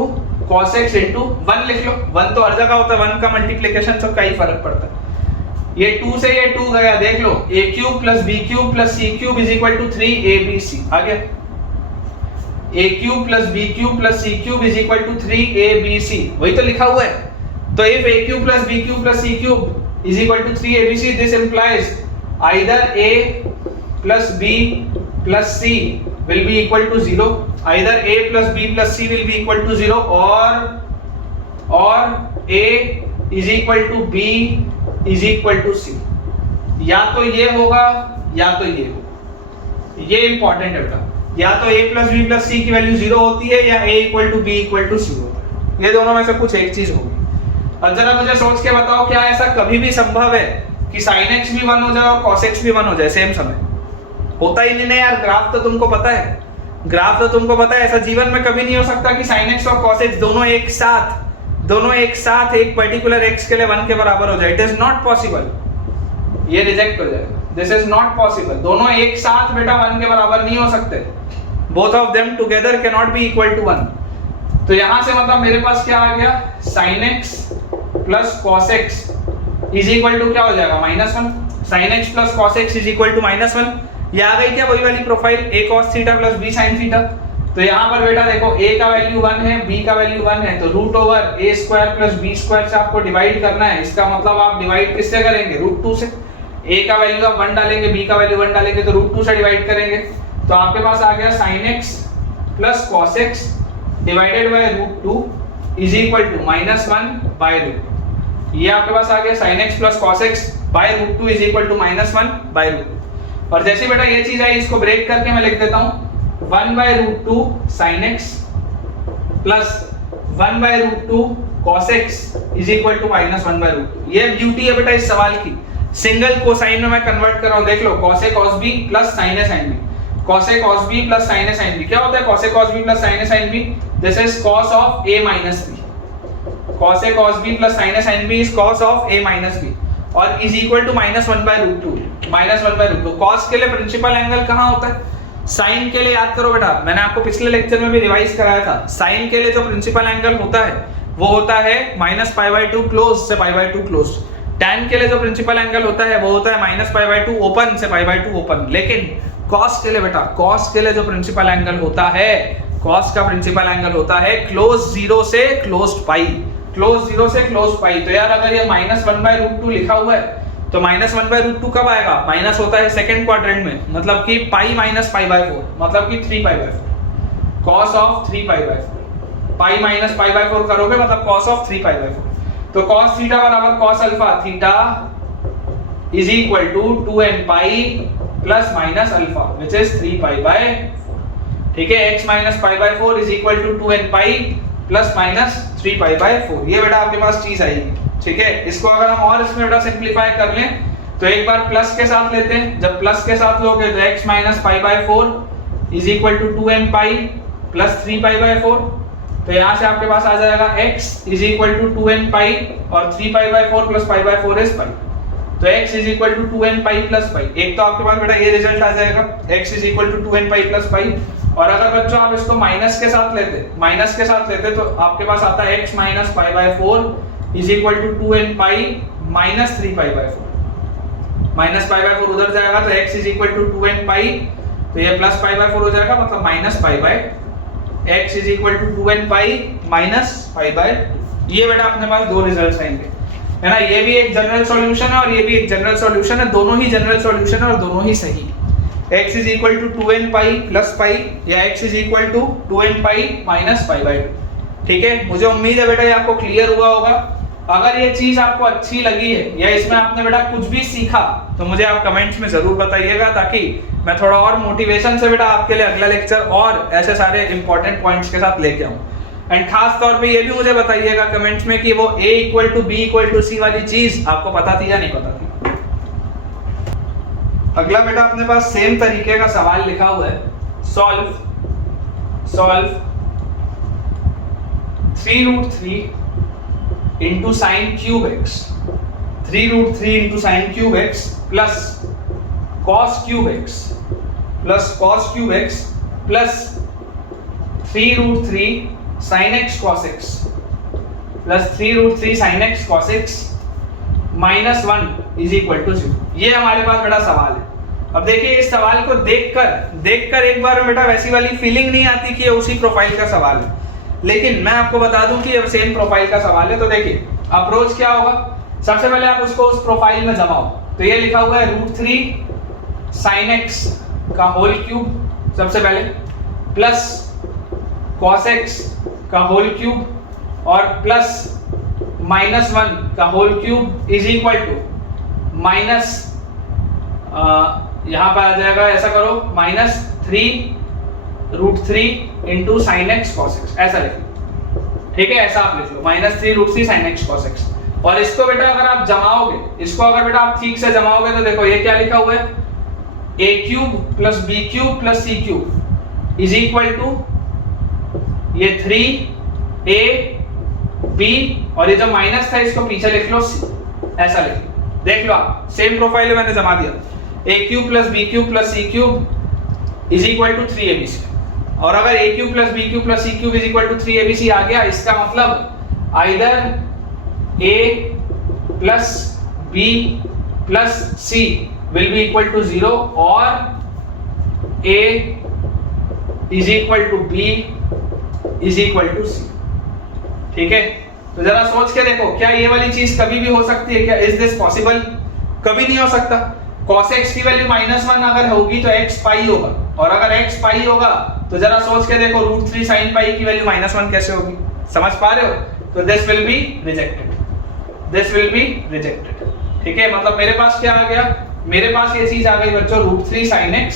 cos x into 1 लिख लो। 1 तो हर जगह होता है, 1 का मल्टीप्लिकेशन से कई फर्क पड़ता है। ये 2 से ये 2 गया, देख लो a cube plus b cube plus c cube is equal to 3abc आ गया। a cube plus b cube plus c cube is equal to 3abc, वही तो लिखा हुआ है। तो if a cube plus b cube plus c cube is equal to 3abc, this implies either a plus b plus c will be equal to 0, either a plus b plus c will be equal to 0, or a is equal to b is equal to c। या तो ये होगा या तो ये होगा। ये important है बेटा, या तो a plus b plus c की वैल्यू 0 होती है या a equal to b equal to c होता है। ये दोनों में से कुछ एक चीज होगी। अब जरा मुझे सोच के बताओ, क्या ऐसा कभी भी संभव है कि sin x भी 1 हो जाए और cos x भी 1 हो जाए सेम समय? होता ही नहीं यार। ग्राफ तो तुमको पता है, ग्राफ तो तुमको पता है, ऐसा जीवन में कभी नहीं हो सकता कि sin x और cos x दोनों एक साथ एक पर्टिकुलर x के लिए 1 के बराबर हो जाए। इट इज नॉट पॉसिबल, ये रिजेक्ट हो जाएगा। दिस इज नॉट पॉसिबल, दोनों एक साथ बेटा 1 के बराबर नहीं हो सकते। Both of them together can not be equal to 1। तो यहां से मतलब मेरे पास क्या आ गया, sin x plus cos x is equal to क्या हो जाएगा, -1। sin x plus cos x is equal to -1। ये आ गई क्या वही वाली profile, a cos theta plus b sin theta. तो यहाँ पर बेटा देखो a का वैल्यू 1 है, b का वैल्यू 1 है, तो root over a square plus b square से आपको डिवाइड करना है। इसका मतलब आप डिवाइड किससे करेंगे, √2 से। a का वैल्यू आप 1 डालेंगे, b का वैल्यू 1 डालेंगे, तो √2 से डिवाइड करेंगे। तो आपके पास आ गया sin x plus cos x divided by √2 is equal to -1 by √2। ये आपके पास आ गया sin x plus cos x by √2 is equal to -1 by √2। और जैसे बेटा ये चीज आई, इसको ब्रेक करके मैं लिख देता हूं 1 by √2 sin x plus 1 by √2 cos x is equal to -1 by √2। ये ब्यूटी है बेटा इस सवाल की, सिंगल कोसाइन में मैं कन्वर्ट कर रहा हूं। देख लो cos a cos b plus sin a sin b, cos a cos b plus sin a sin b। क्या होता है cos a cos b plus sin a sin b? This is cos of a minus b। cos a cos b plus sin a sin b is cos of a minus b और is equal to -1 by √2। -1 by √2। cos के लिए principal angle कहां होता है, sin के लिए याद करो बेटा, मैंने आपको पिछले लेक्चर में भी रिवाइज कराया था। sin के लिए जो प्रिंसिपल एंगल होता है वो होता है -π/2 क्लोज से π/2 क्लोज। tan के लिए जो प्रिंसिपल एंगल होता है वो होता है -π/2 ओपन से π/2 ओपन। लेकिन cos के लिए बेटा, cos के लिए जो प्रिंसिपल एंगल होता है, cos का प्रिंसिपल एंगल होता है क्लोज 0 से क्लोज्ड पाई, क्लोज 0 से क्लोज्ड पाई। तो यार अगर ये -1 बाय √2 लिखा हुआ है तो -1 बाय √2 कब आएगा, माइनस होता है सेकंड क्वाड्रेंट में, मतलब कि पाई माइनस π/4, मतलब कि 3π/4 cos ऑफ 3π/4। पाई माइनस π/4 करोगे मतलब cos ऑफ 3π/4। तो cos थीटा बराबर cos alpha theta is equal to 2n pi plus minus alpha which is 3π/4। ठीक है, x minus π/4 is equal to 2n pi plus minus 3π/4। ये बेटा आपके पास चीज आएगी। ठीक है, इसको अगर हम और इसमें बेटा सिंपलीफाई कर लें तो एक बार प्लस के साथ लेते हैं। जब प्लस के साथ लोगे तो x minus π/4 is equal to 2n pi plus 3π/4। तो यहाँ से आपके पास आ जाएगा x is equal to 2n pi और 3π/4 प्लस π/4 इज पाई। तो x is equal to 2n pi plus pi. एक तो आपके पास बेटा ये रिजल्ट आ जाएगा, x is equal to 2n pi plus pi. और अगर बच्चों आप इसको माइनस के साथ लेते तो आपके पास आता है x minus π/4 is equal to 2n pi minus 3π/4। Minus π/4 उधर जाएगा तो x is equal to 2n pi, तो ये प्लस π/4 हो जाएगा, मतलब minus x is equal to 2n pi minus π/2। ये बेटा अपने पास दो रिजल्ट्स आएंगे, है ना। ये भी एक जनरल सॉल्यूशन है और ये भी एक जनरल सॉल्यूशन है, दोनों ही जनरल सॉल्यूशन है और दोनों ही सही। x is equal to 2n pi plus pi या x is equal to 2n pi minus pi by 2। ठीक है, मुझे उम्मीद है बेटा ये आपको क्लियर हुआ होगा। अगर ये चीज आपको अच्छी लगी है या इसमें आपने बेटा कुछ भी सीखा तो मुझे आप कमेंट्स में जरूर बताइएगा, ताकि मैं थोड़ा और मोटिवेशन से बेटा आपके लिए अगला लेक्चर और ऐसे सारे इंपॉर्टेंट पॉइंट्स के साथ लेके आऊं। एंड खास तौर पे ये भी मुझे बताइएगा कमेंट्स में कि वो a equal to b equal to c वाली चीज आपको पता थी या नहीं पता थी। अगला बेटा अपने पास सेम तरीके का सवाल लिखा हुआ है, solve 3√3 into sin cube x, 3√3 into sin cube x plus cos cube x plus 3√3 sin x cos x plus 3√3 sin x cos x minus 1 is equal to 0। ये हमारे पास बेटा सवाल है। अब देखिए इस सवाल को देखकर एक बार बेटा वैसी वाली फीलिंग नहीं आती कि ये उसी प्रोफाइल का सवाल है, लेकिन मैं आपको बता दूं कि ये सेम प्रोफाइल का सवाल है। तो देखिए अप्रोच क्या होगा, सबसे पहले आप उसको उस प्रोफाइल में जमाओ। तो ये लिखा हुआ है √3 sin x का होल क्यूब सबसे पहले प्लस cos x का होल क्यूब और प्लस -1 का whole cube is equal to minus, यहां पर आ जाएगा, ऐसा करो -3√3 into sine x cos x, ऐसा लिख लो। ठीक है, ऐसा आप लिख लो -3√3 साइन एक्स कॉस एक्स। और इसको बेटा अगर आप जमाओगे, इसको अगर बेटा आप ठीक से जमाओगे तो देखो ये क्या लिखा हुआ है, a³ plus b³ plus c³ is equal to ये 3a b और ये जो माइनस था इसको पीछे लिख लो c, ऐसा लिख लो। देख लो आप सेम प्रोफाइल में मैंने जमा दिया, a³ plus b³ plus c³ is equal to 3abc। और अगर a³ plus b³ plus c³ is equal to 3abc आ गया, इसका मतलब either a plus b plus c will be equal to 0 और a is equal to b is equal to c। ठीक है, तो जरा सोच के देखो, क्या ये वाली चीज कभी भी हो सकती है क्या? Is this possible? कभी नहीं हो सकता। cos x की वैल्यू -1 अगर होगी तो x पाई होगा, और अगर x पाई होगा तो जरा सोच के देखो √3 sin पाई की वैल्यू -1 कैसे होगी? समझ पा रहे हो? तो this will be rejected, this will be rejected. ठीक है, मतलब मेरे पास क्या आ गया, मेरे पास ये चीज आ गई बच्चों √3 sin x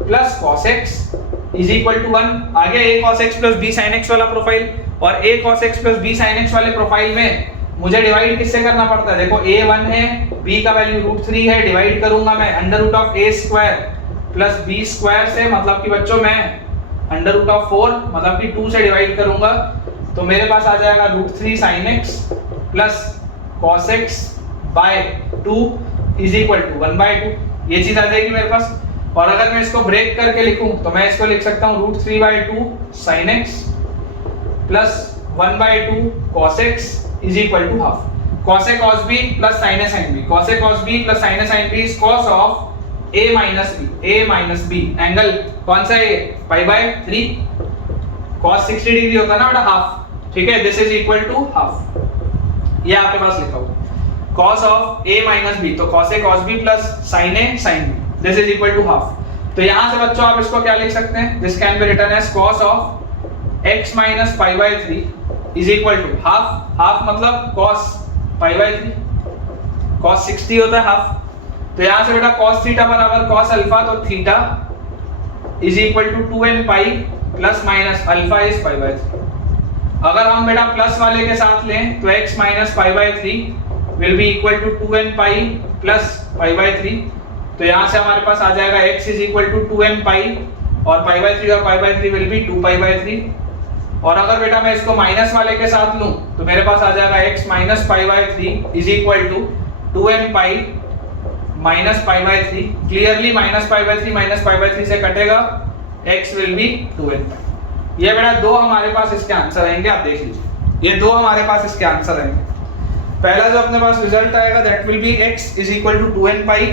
plus cos x is equal to 1। आ गया a cos x plus b sin x वाला प्रोफाइल, और a cos x plus b sin x वाले प्रोफाइल में मुझे डिवाइड किससे करना पड़ता है? देखो a 1 है, b का वैल्यू √3 है, डिवाइड करूंगा मैं √a² प्लस b² से, मतलब कि बच्चों मैं √4 मतलब कि 2 से डिवाइड करूंगा, तो मेरे पास आ जाएगा √3 sin x plus cos x by 2 is equal to 1/2। ये चीज आ जाएगी मेरे पास। और अगर मैं इसको ब्रेक करके लिखूं तो मैं इसको लिख सकता हूं √3/2 sin x plus 1/2 cos x is equal to half. cos a cos b plus sin a sin b, cos a cos b plus sin a sin b is cos of a minus b। Angle कौन सा है? π/3। cos 60 degree होता है ना बेटा, half. ठीक है, this is equal to half. ये आपके पास लिखा हुआ cos of a minus b, तो cos a cos b plus sin a sin b this is equal to half. तो यहां से बच्चों आप इसको क्या लिख सकते हैं? This can be written as cos of x minus π/3 is equal to half. Half मतलब cos π/3, cos 60 होता है हाफ। तो यहां से बेटा cos थीटा बराबर cos अल्फा, तो theta is equal to 2n pi plus minus alpha is π/3। अगर हम बेटा प्लस वाले के साथ लें तो x minus π/3 will be equal to 2n pi plus π/3। तो यहां से हमारे पास आ जाएगा x is equal to 2n pi और π/3 और π/3 विल बी 2π/3। और अगर बेटा मैं इसको माइनस वाले के साथ लूं तो मेरे पास आ जाएगा x minus π/3 is equal to 2n pi minus π/3। Clearly minus π/3 से कटेगा, x विल बी 2n पाई। ये बेटा दो हमारे पास इसके आंसर आएंगे, आप देख लीजिए, ये दो हमारे पास इसके आंसर आएंगे। पहला जो अपने पास रिजल्ट आएगा that will be x is equal to 2n pi,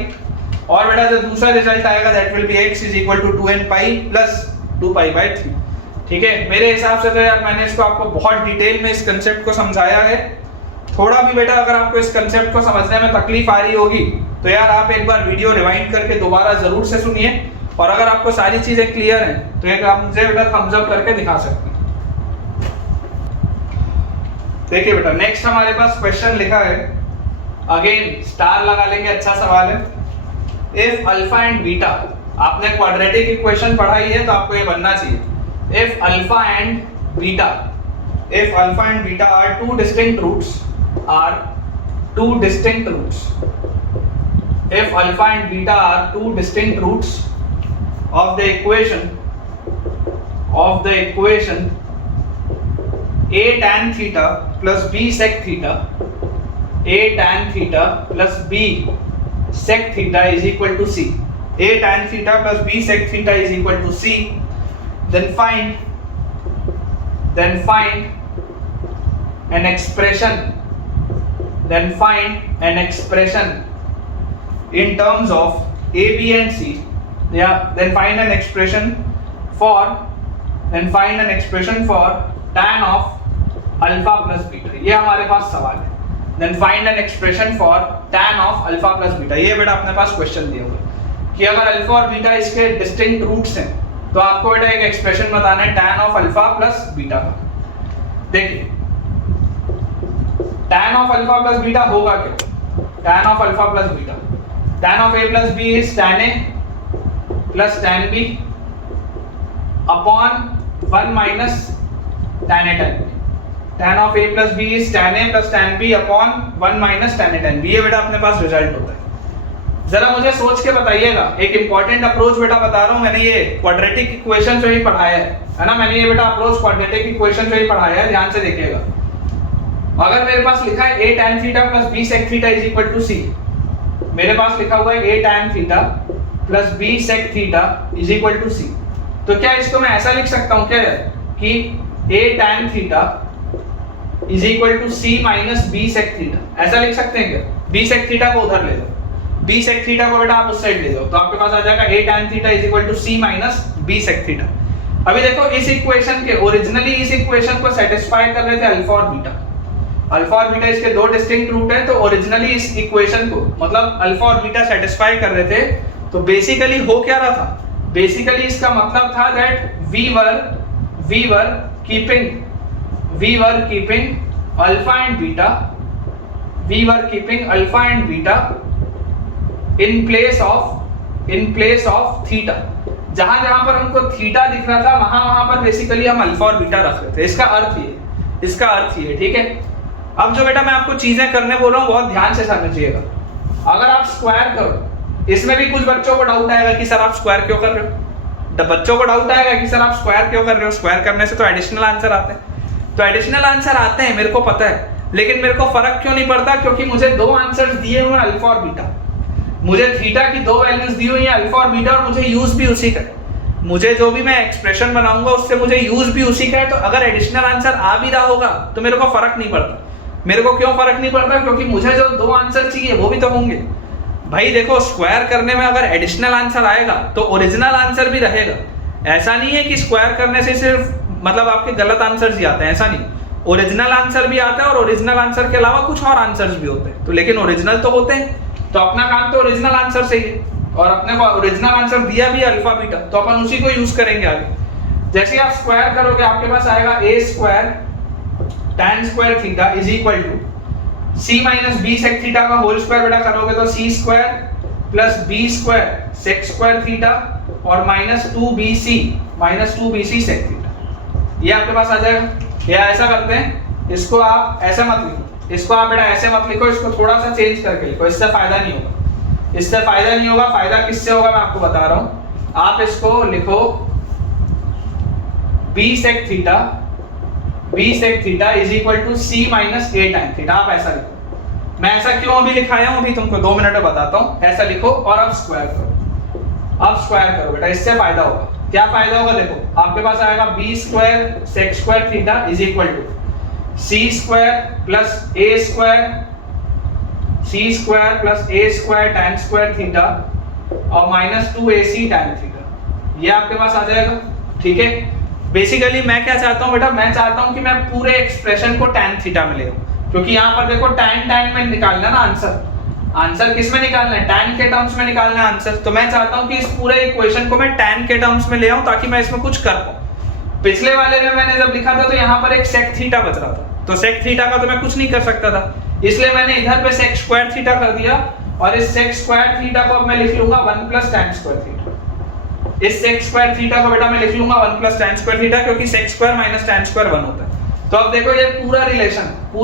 और बेटा जो दूसरा रिजल्ट आएगा that will be x is equal to 2n pi plus 2π/3। ठीक है, मेरे हिसाब से तो यार मैंने इसको आपको बहुत डिटेल में इस कंसेप्ट को समझाया है। थोड़ा भी बेटा अगर आपको इस कंसेप्ट को समझने में तकलीफ आ रही होगी तो यार आप एक बार वीडियो रिवाइंड करके दोबारा जरूर से सुनिए, और अगर आपको सारी चीजें क्लियर हैं तो एक आप मुझे बेटा थम्स अप करके दिखा सकते हैं। देखिए बेटा नेक्स्ट हमारे पास क्वेश्चन लिखा है, अगेन स्टार लगा लेंगे, अच्छा सवाल है। इफ अल्फा एंड बीटा, आपने क्वाड्रेटिक इक्वेशन पढ़ाई है तो आपको ये बनना चाहिए। If alpha and beta are two distinct roots, if alpha and beta are two distinct roots of the equation a tan theta plus b sec theta, a tan theta plus b sec theta is equal to c, a tan theta plus b sec theta is equal to c, then find an expression in terms of a, b and c, then find an expression for tan of alpha plus beta। ये हमारे पास सवाल है। then find an expression for tan of alpha plus beta। ये बेटा अपने पास question दिया हुआ है कि अगर अल्फा और बीटा इसके डिस्टिंक्ट रूट्स हैं तो आपको बेटा एक एक्सप्रेशन बताना है tan of alpha plus beta का। देखिए tan of alpha plus beta होगा क्या? tan of alpha plus beta, tan of a plus b is tan a plus tan b upon 1 minus tan a tan b। tan of a plus b is tan a plus tan b upon 1 minus tan a tan b। ये बेटा अपने पास result होता है। जरा मुझे सोच के बताइएगा, एक इंपॉर्टेंट अप्रोच बेटा बता रहा हूँ, मैंने ये क्वाड्रेटिक इक्वेशन से ही पढ़ाया है ना, मैंने ये बेटा अप्रोच क्वाड्रेटिक इक्वेशन से ही पढ़ाया है, ध्यान से देखिएगा। अगर मेरे पास लिखा है a tan theta plus b sec theta is equal to c, मेरे पास लिखा हुआ है a tan theta plus b sec theta is equal to c, तो क्या इसको मैं ऐसा लिख सकता हूँ क्या कि a tan theta is equal to c minus b sec theta, ऐसा लिख सकते हैं क्या? b sec theta को उधर ले जाओ, b sec theta को बेटा आप उस साइड ले जाओ, तो आपके पास आ जाएगा a tan theta is equal to c minus b sec theta। अभी देखो इस इक्वेशन के ओरिजिनली इस इक्वेशन को सेटिस्फाई कर रहे थे अल्फा और बीटा, अल्फा और बीटा इसके दो डिस्टिंक्ट रूट हैं, तो ओरिजिनली इस इक्वेशन को मतलब अल्फा और बीटा सेटिस्फाई कर रहे थे, तो बेसिकली हो क्या रहा था? बेसिकली इसका मतलब था that we were keeping alpha and beta in place of theta. जहां पर हमको थीटा दिख रहा था वहां पर बेसिकली हम अल्फा और बीटा रख रहे थे। इसका अर्थ ये, ठीक है। अब जो बेटा मैं आपको चीजें करने बोल रहा हूँ बहुत ध्यान से समझिएगा। अगर आप स्क्वायर करो, इसमें भी कुछ बच्चों को डाउट आएगा कि सर आप स्क्वायर क्यों कर रहे हो, बच्चों को डाउट आएगा कि सर आप स्क्वायर क्यों कर रहे हो, स्क्वायर करने से तो एडिशनल आंसर आते हैं। तो एडिशनल आंसर आते हैं, मेरे को पता है, लेकिन मेरे को फर्क क्यों नहीं पड़ता? क्योंकि मुझे दो आंसर्स दिए हुए हैं अल्फा और बीटा, मुझे थीटा की दो वैल्यूज दी हुई है अल्फा और बीटा, और मुझे यूज भी उसी का, मुझे जो भी मैं एक्सप्रेशन बनाऊंगा उससे मुझे यूज भी उसी का है। तो अगर एडिशनल आंसर आ भी रहा होगा तो मेरे को फर्क नहीं पड़ता। मेरे को क्यों फर्क नहीं पड़ता? क्योंकि मुझे जो दो आंसर चाहिए वो भी तो होंगे भाई। देखो स्क्वायर करने में अगर एडिशनल आंसर आएगा तो ओरिजिनल आंसर भी रहेगा। ऐसा नहीं है कि स्क्वायर करने से सिर्फ मतलब आपके गलत आंसर्स ही आते हैं, ऐसा नहीं, ओरिजिनल आंसर भी आता है और ओरिजिनल आंसर के अलावा कुछ और आंसर्स भी होते हैं, तो लेकिन ओरिजिनल तो होते हैं। तो अपना काम तो ओरिजिनल आंसर से ही है, और अपने को ओरिजिनल आंसर दिया भी अल्फा बीटा, तो अपन उसी को यूज करेंगे आगे। जैसे आप स्क्वायर करोगे आपके पास आएगा a square tan square theta is equal to c minus b sec theta का होल स्क्वायर बेटा करोगे तो c square plus b square sec square theta और माइनस 2bc sec थीटा, ये आपके पास आ जाएगा। या ऐसा करते हैं, इसको आप ऐसे मत लिखो, इसको आप बेटा ऐसे मत लिखो, इसको थोड़ा सा चेंज करके लिखो, इससे फायदा नहीं होगा। फायदा किससे होगा मैं आपको बता रहा हूं। आप इसको लिखो b sec theta is equal to c minus a tan theta. आप ऐसा लिखो, मैं ऐसा क्यों अभी लिखाया हूं अभी तुमको 2 मिनट में बताता हूं। ऐसा लिखो और अब स्क्वायर करो बेटा, इससे फायदा होगा। क्या फायदा होगा? देखो आपके पास आएगा b square sec square theta is equal to c square plus a square tan square theta और माइनस 2ac tan थीटा, ये आपके पास आ जाएगा। ठीक है, बेसिकली मैं क्या चाहता हूं बेटा, मैं चाहता हूं कि मैं पूरे एक्सप्रेशन को tan थीटा में ले आऊं, क्योंकि यहां पर देखो tan में निकालना ना आंसर, आंसर किस में निकालना है, tan के टर्म्स में निकालना है आंसर। तो मैं चाहता हूं कि इस पूरे इक्वेशन को मैं tan के टर्म्स में ले आऊं ताकि मैं इसमें कुछ कर पाऊं। पिछले वाले में मैंने जब लिखा था तो यहाँ पर एक sec थीटा बच रहा था, तो sec थीटा का तो मैं कुछ नहीं कर सकता था, इसलिए मैंने इधर पे sec स्क्वायर थीटा कर दिया और इस sec स्क्वायर थीटा को अब मैं लिख लूंगा 1 प्लस tan स्क्वायर थीटा। इस sec स्क्वायर थीटा को बेटा मैं लिख लूंगा 1 प्लस tan स्क्वायर थीटा, क्योंकि sec square minus tan square 1 होता है। तो अब देखो ये पूरा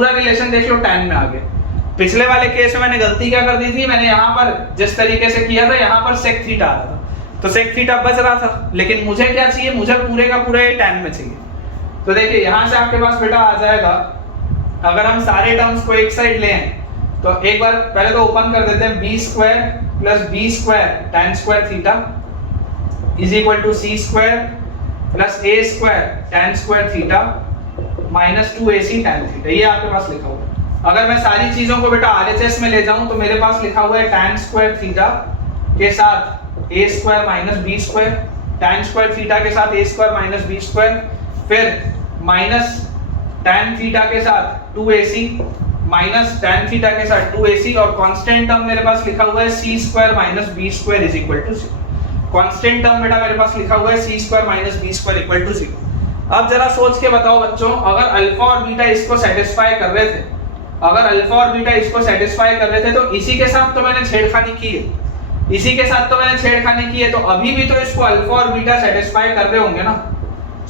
रिलेशन देख लो tan में आ गया। पिछले वाले केस में मैंने गलती क्या कर दी थी, मैंने यहाँ पर जिस तरीके से किया था यहाँ पर sec थीटा आ रहा था, तो sec थीटा बच रहा था, लेकिन मुझे क्या चाहिए, मुझे पूरे का पूरा ये tan में चाहिए। तो देखिए यहाँ से आपके पास बेटा आ जाएगा, अगर हम सारे टर्म्स को एक साइड लें तो एक बार पहले तो ओपन कर देते हैं, B square plus B square tan square theta is equal to C square plus A square tan square theta minus 2ac tan theta. ये आपके पास लिखा हुआ है। अगर मैं सारी चीजों को बेटा RHS में ले जाऊं तो मेरे पास लिखा हुआ है tan स्क्वायर थीटा के साथ a square minus b square, tan square theta के साथ a square minus b square, फिर माइनस tan थीटा के साथ 2ac माइनस tan थीटा के साथ 2ac, और कांस्टेंट टर्म मेरे पास लिखा हुआ है c square minus b square is equal to 0। Constant term बेटा मेरे पास लिखा हुआ है c square minus b square equal to 0। अब जरा सोच के बताओ बच्चों, अगर अल्फा और बीटा इसको सेटिस्फाई कर रहे थे, अगर अल्फा और बीटा इसको सेटिस्फाई कर रहे थे, तो इसी के साथ तो मैंने छेड़खानी की है, इसी के साथ तो मैंने छेड़खानी की है, तो अभी भी तो इसको अल्फा और बीटा सेटिस्फाई कर रहे होंगे ना।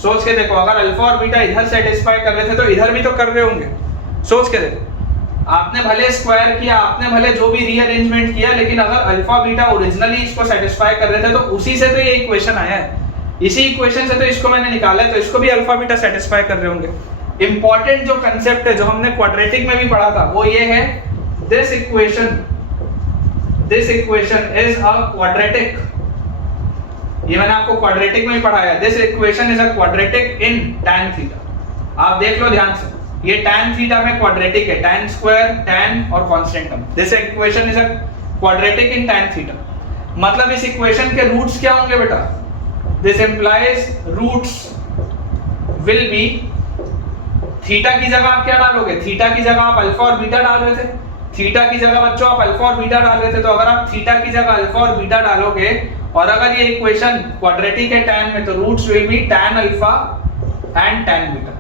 सोच के देखो, अगर अल्फा और बीटा इधर सेटिस्फाई कर रहे थे तो इधर भी तो कर रहे होंगे। सोच के देखो, आपने भले स्क्वायर किया, आपने भले जो भी रीअरेंजमेंट किया, लेकिन अगर अल्फा बीटा ओरिजिनली इसको सेटिस्फाई कर रहे थे तो उसी से तो ये इक्वेशन आया है, इसी इक्वेशन से तो इसको मैंने निकाला है, तो इसको भी अल्फा बीटा सेटिस्फाई कर रहे होंगे। इंपॉर्टेंट जो कंसेप्ट है जो हमने क्वाड्रेटिक में भी पढ़ा था वो ये है, this equation is a quadratic. ये मैंने आपको क्वाड्रेटिक में ही पढ़ाया, this equation is a quadratic in tan theta. आप देख लो ध्यान से, ये tan थीटा में क्वाड्रेटिक है, tan स्क्वायर, tan और constant term. This equation is a quadratic in tan theta. मतलब इस इक्वेशन के रूट्स क्या होंगे बेटा, this implies roots will be, theta की जगह आप क्या डालोगे, थीटा की जगह आप अल्फा और बीटा डाल रहे थे, थीटा की जगह बच्चों आप अल्फा और बीटा डाल रहे थे, तो अगर आप थीटा की जगह अल्फा और बीटा डालोगे और अगर ये इक्वेशन क्वाड्रेटिक है tan में, तो roots will be tan alpha and tan beta.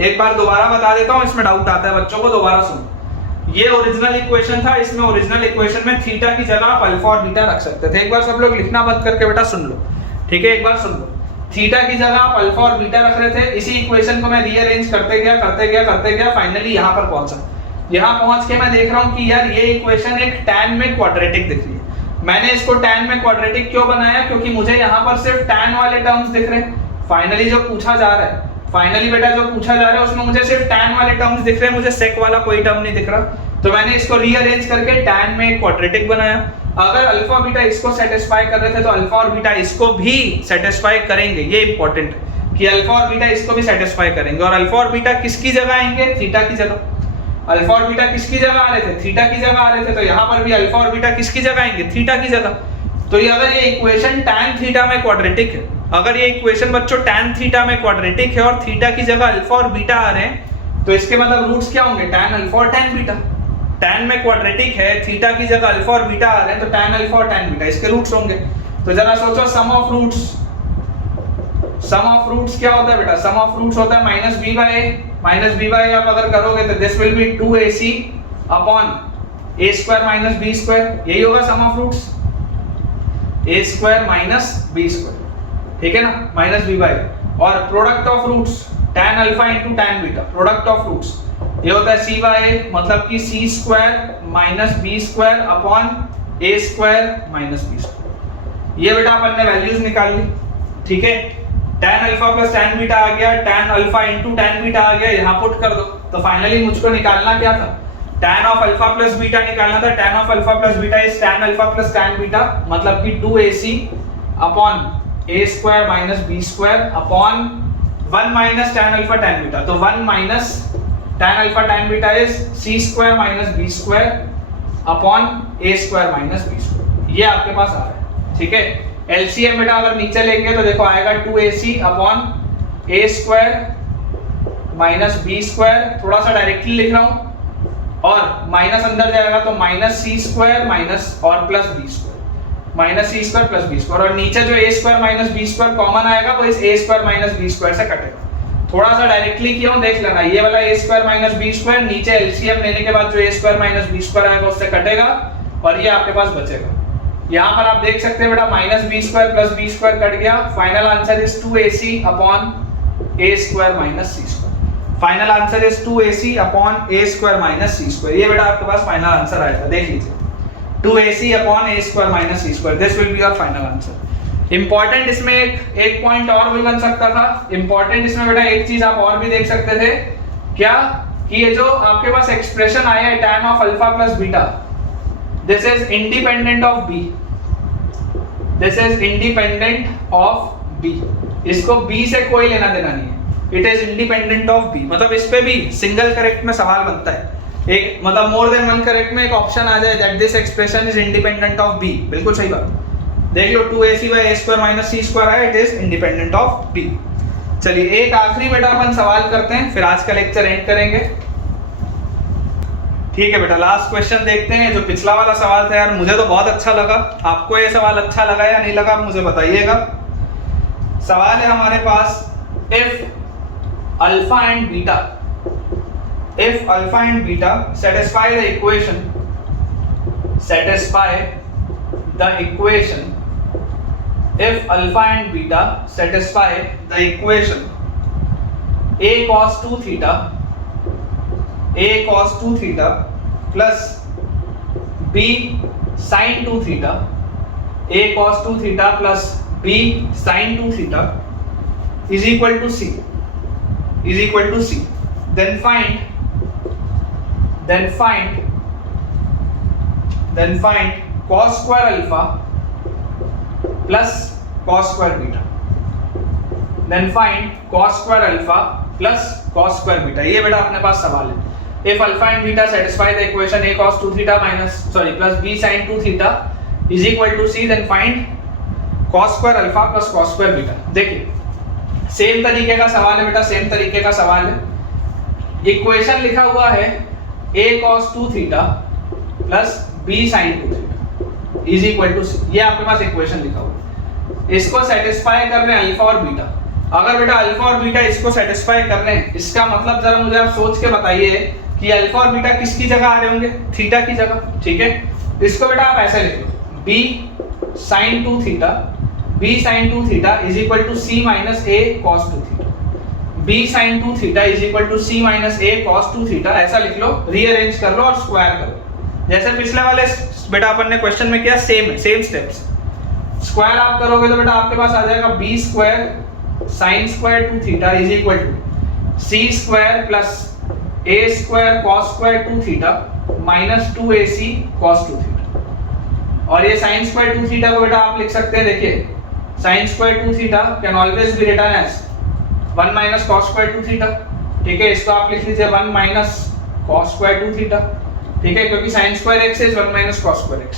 एक बार दोबारा बता देता हूं, इसमें डाउट आता है बच्चों को, दोबारा सुनो। ये ओरिजिनल इक्वेशन था, इसमें ओरिजिनल इक्वेशन में थीटा की जगह आप अल्फा और बीटा रख सकते थे। एक बार सब लोग लिखना बंद करके बेटा सुन लो, ठीक है, एक बार सुन लो। थीटा की जगह आप अल्फा और बीटा रख रहे थे, इसी इक्वेशन को मैं रीअरेंज करते गया, फाइनली यहां पर पहुंचा। यहां पहुंच के मैं देख रहा हूं कि यार ये इक्वेशन एक tan में क्वाड्रेटिक दिख रही है। मैंने इसको tan में क्वाड्रेटिक क्यों बनाया, क्योंकि मुझे यहां पर सिर्फ tan वाले टर्म्स दिख रहे हैं। फाइनली जो पूछा जा रहा है, फाइनली बेटा जो पूछा जा रहा है उसमें मुझे सिर्फ tan वाले टर्म्स दिख रहे हैं, मुझे sec वाला कोई टर्म नहीं दिख रहा। तो मैंने इसको रीअरेंज करके tan में क्वाड्रेटिक बनाया। अगर अल्फा बीटा इसको सेटिस्फाई कर रहे थे तो अल्फा और बीटा इसको भी सेटिस्फाई करेंगे। ये इंपॉर्टेंट है कि अल्फा और बीटा इसको भी सेटिस्फाई करेंगे। और अल्फा और बीटा किसकी जगह आएंगे, थीटा की जगह। अल्फा और बीटा किसकी जगह आ रहे थे, थीटा की जगह आ रहे थे, तो यहाँ पर भी अल्फा और बीटा किसकी जगह आएंगे, थीटा की जगह। तो ये अगर ये इक्वेशन tan थीटा में क्वाड्रेटिक है, अगर ये इक्वेशन बच्चों tan थीटा में क्वाड्रेटिक है और थीटा की जगह अल्फा और बीटा आ रहे हैं, तो इसके मतलब रूट्स क्या होंगे, tan अल्फा और tan बीटा। tan में क्वाड्रेटिक है, थीटा की जगह अल्फा और बीटा आ रहे हैं, तो tan अल्फा और tan बीटा इसके रूट्स होंगे। तो जरा सोचो, सम ऑफ रूट्स क्या होता है बेटा, सम ऑफ रूट्स होता है माइनस बी बाय आप अगर करोगे तो this will be 2ac upon a square minus b square, यही होगा sum of roots, a square minus b square, ठीक है ना, माइनस b बाय। और product of roots tan alpha into tan beta, product of roots ये होता है c by a, मतलब कि c square minus b square upon a square minus b square. ये बेटा अपन ने वैल्यूज निकाल ली, ठीक है। tan alpha plus tan beta आ गया, tan alpha into tan beta आ गया, यहां पुट कर दो। तो फाइनली मुझको निकालना क्या था, tan of alpha plus beta निकालना था। tan of alpha plus beta is tan alpha plus tan beta, मतलब कि 2ac upon a square minus b square upon 1 minus tan alpha tan beta. तो 1 minus tan alpha tan beta is c square minus b square upon a square minus b square. ये आपके पास आ रहा है, ठीक है। एलसीएम बेटा अगर नीचे लेंगे तो देखो आएगा 2ac upon a square minus b square. थोड़ा सा डायरेक्टली लिख रहा हूं, और माइनस अंदर जाएगा तो माइनस सी स्क्वायर माइनस और plus B square, minus C square plus B square, और नीचे जो A square minus B square common आएगा वो इस A square minus B square से कटेगा। थोड़ा सा डायरेक्टली किया हूं, देख लेना, ये वाला ए स्क्वायर माइनस बी स्क्वायर नीचे एलसीएम लेने के बाद जो A square minus B square आएगा उससे कटेगा और ये आपके पास बचेगा। यहाँ पर आप देख सकते हैं बेटा minus B square plus B square cut गया, final answer is 2ac upon A square minus C square. Final answer is 2ac upon A square minus C square. ये बेटा आपके पास फाइनल आंसर आएगा, देख लीजिए 2ac upon A square minus C square, this will be your final answer. Important इसमें एक point और भी बन सकता था, इंपॉर्टेंट इसमें बेटा एक चीज आप और भी देख सकते थे, क्या कि ये जो आपके पास एक्सप्रेशन आया है tan of alpha plus beta, this is independent of b, this is independent of b, इसको b से कोई लेना देना नहीं है, it is independent of b। मतलब इस पे भी सिंगल करेक्ट में सवाल बनता है, एक मतलब मोर देन वन करेक्ट में एक ऑप्शन आ जाए that this expression is independent of b, बिल्कुल सही बात। देख लो 2ac by a square minus c square है, it is independent of b। चलिए एक आखिरी बेटा अपन सवाल करते हैं, फिर आज का लेक्चर एंड करेंगे। ठीक है बेटा, लास्ट क्वेश्चन देखते हैं। जो पिछला वाला सवाल था यार मुझे तो बहुत अच्छा लगा, आपको ये सवाल अच्छा लगा या नहीं लगा आप मुझे बताइएगा। सवाल है हमारे पास, if alpha and beta satisfy the equation if alpha and beta satisfy the equation a cos 2 theta plus b sin 2 theta, a cos 2 theta plus b sin 2 theta is equal to c, then find cos square alpha plus cos square beta, then find cos square alpha plus cos square beta। ये बेटा अपने पास सवाल है, if alpha and beta satisfy the equation a cos 2 theta plus b sin 2 theta is equal to c, then find cos square alpha plus cos square beta। देखिए same तरीके का सवाल है बेटा, सेम तरीके का सवाल है। इक्वेशन लिखा हुआ है a cos 2 theta plus b sin 2 theta is equal to c, ये आपके पास इक्वेशन लिखा हुआ है। इसको सेटिस्फाई कर रहे हैं अल्फा और बीटा। अगर बेटा अल्फा और बीटा इसको सेटिस्फाई कर रहे हैं, इसका मतलब जरा मुझे आप सोच के बताइए कि अल्फा और बीटा किसकी जगह आ रहे होंगे, थीटा की जगह। ठीक है, इसको बेटा आप ऐसे लिख लो, b sin 2 theta is equal to c minus a cos 2 theta, b sin 2 theta is equal to c minus a cos 2 theta, ऐसा लिख लो, रीअरेंज कर लो और स्क्वायर करो, जैसे पिछले वाले बेटा अपन ने क्वेश्चन में किया, सेम स्टेप्स। स्क्वायर आप करोगे तो बेटा आपके पास आ जाएगा b square sin square 2 theta is equal to c square plus a square cos square 2 theta minus 2ac cos 2 theta. और ये sin स्क्वायर 2 थीटा को बेटा आप लिख सकते हैं, देखिए sin square 2 theta can always be written as 1 minus cos square 2 theta. ठीक है, इसको आप लिख लीजिए 1 माइनस cos स्क्वायर 2 थीटा। ठीक है, क्योंकि sin square x is 1 minus cos square x,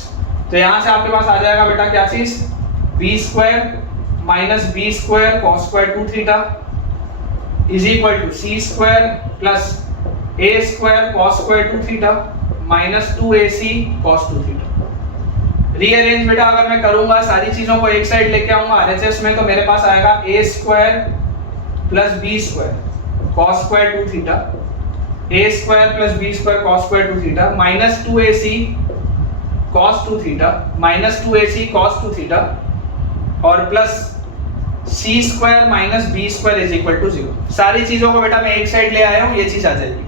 तो यहाँ से आपके पास आ जाएगा बेटा क्या चीज, b square minus b square cos square 2 theta is equal to c square plus a square cos square 2 theta minus 2ac cos 2 theta. Rearrange बेटा अगर मैं करूंगा सारी चीजों को एक साइड लेके आऊंगा आरएचएस में, तो मेरे पास आएगा a square plus b square cos square 2 theta, a square plus b square cos square 2 theta minus 2ac cos 2 theta minus 2ac cos 2 theta और plus c square minus b square is equal to 0। सारी चीजों को बेटा मैं एक side ले आया हूं, ये चीज आ जाएगी।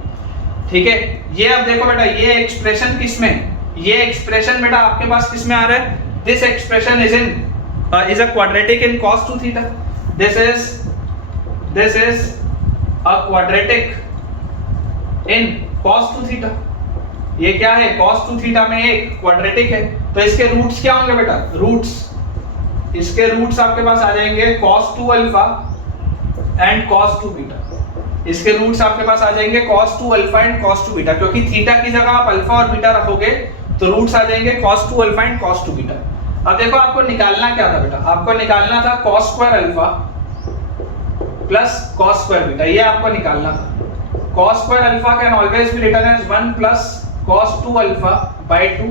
ठीक है, ये अब देखो बेटा ये एक्सप्रेशन किसमें, ये एक्सप्रेशन बेटा आपके पास किसमें आ रहा है, this expression is a quadratic in cos 2 theta, this is a quadratic in cos 2 theta. ये क्या है, cos 2 थीटा में एक क्वाड्रेटिक है, तो इसके रूट्स क्या होंगे बेटा, इसके रूट्स आपके पास आ जाएंगे cos 2 alpha and cos 2 beta. इसके रूट्स आपके पास आ जाएंगे cos 2 alpha and cos 2 beta, क्योंकि थीटा की जगह आप अल्फा और बीटा रखोगे तो रूट्स आ जाएंगे cos 2 alpha and cos 2 beta. अब देखो आपको निकालना क्या था बेटा, आपको निकालना था cos square alpha plus cos square beta, ये आपको निकालना था। cos square alpha can always be written as 1 plus cos 2 alpha by 2.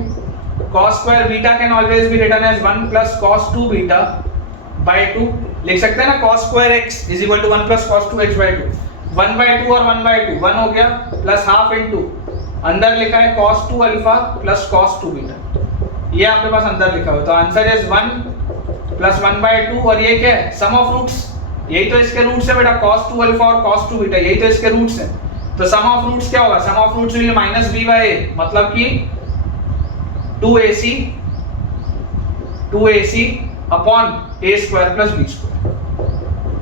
cos square beta can always be written as 1 plus cos 2 beta by 2. लिख सकते हैं ना cos square x is equal to 1 plus cos 2x by 2. 1 by 2 और 1 by 2 1 हो गया plus half into अंदर लिखा है cos 2 alpha plus cos 2 beta. ये आपके पास अंदर लिखा हुआ, तो आंसर इज 1 प्लस 1 by 2 और ये क्या है सम ऑफ रूट्स, यही तो इसके रूट्स है बेटा, cos 2 alpha और cos 2 beta यही तो इसके रूट्स हैं. तो सम ऑफ रूट्स क्या होगा, sum of roots will minus b by a, मतलब कि 2ac upon a square plus b square,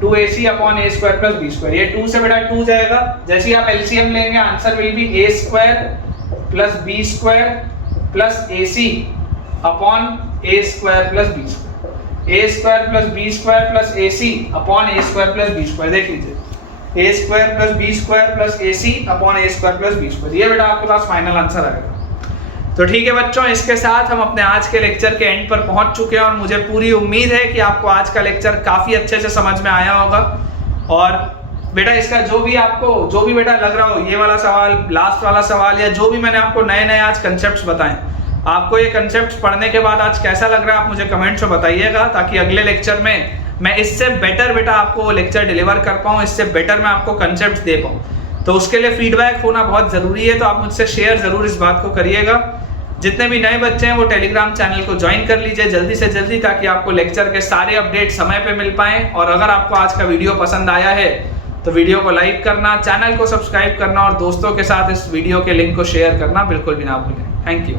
2ac upon a square plus b square. ये 2 से बेटा 2 जाएगा, जैसे ही आप एलसीएम लेंगे answer will B a square plus b square plus ac upon a square plus b square, a square plus b square plus ac upon a square plus b square. देख लीजिए a square plus b square plus ac upon a square plus b square. ये बेटा आपके पास final answer आएगा. तो ठीक है बच्चों, इसके साथ हम अपने आज के लेक्चर के एंड पर पहुंच चुके हैं और मुझे पूरी उम्मीद है कि आपको आज का लेक्चर काफी अच्छे से समझ में आया होगा. और बेटा इसका जो भी बेटा लग रहा हो, ये वाला सवाल, लास्ट वाला सवाल, या जो भी मैंने आपको नए आज कंसेप्ट्स बताए, आपको ये कंसेप्ट्स पढ़ने के बाद आज कैसा लग रहा है आप मुझे कमेंट्स में बताइएगा, ताकि अगले लेक्चर में मैं इससे बेटर बेटा आपको लेक्चर डिलीवर कर पाऊँ, इससे बेटर मैं आपको कंसेप्ट्स दे पाऊँ. तो उसके लिए फीडबैक होना बहुत ज़रूरी है, तो आप मुझसे शेयर ज़रूर इस बात को करिएगा. जितने भी नए बच्चे हैं वो टेलीग्राम चैनल को ज्वाइन कर लीजिए जल्दी से जल्दी, ताकि आपको लेक्चर के सारे अपडेट समय पे मिल पाएँ. और अगर आपको आज का वीडियो पसंद आया है तो वीडियो को लाइक करना, चैनल को सब्सक्राइब करना और दोस्तों के साथ इस वीडियो के लिंक को शेयर करना बिल्कुल भी ना भूलें. Thank you.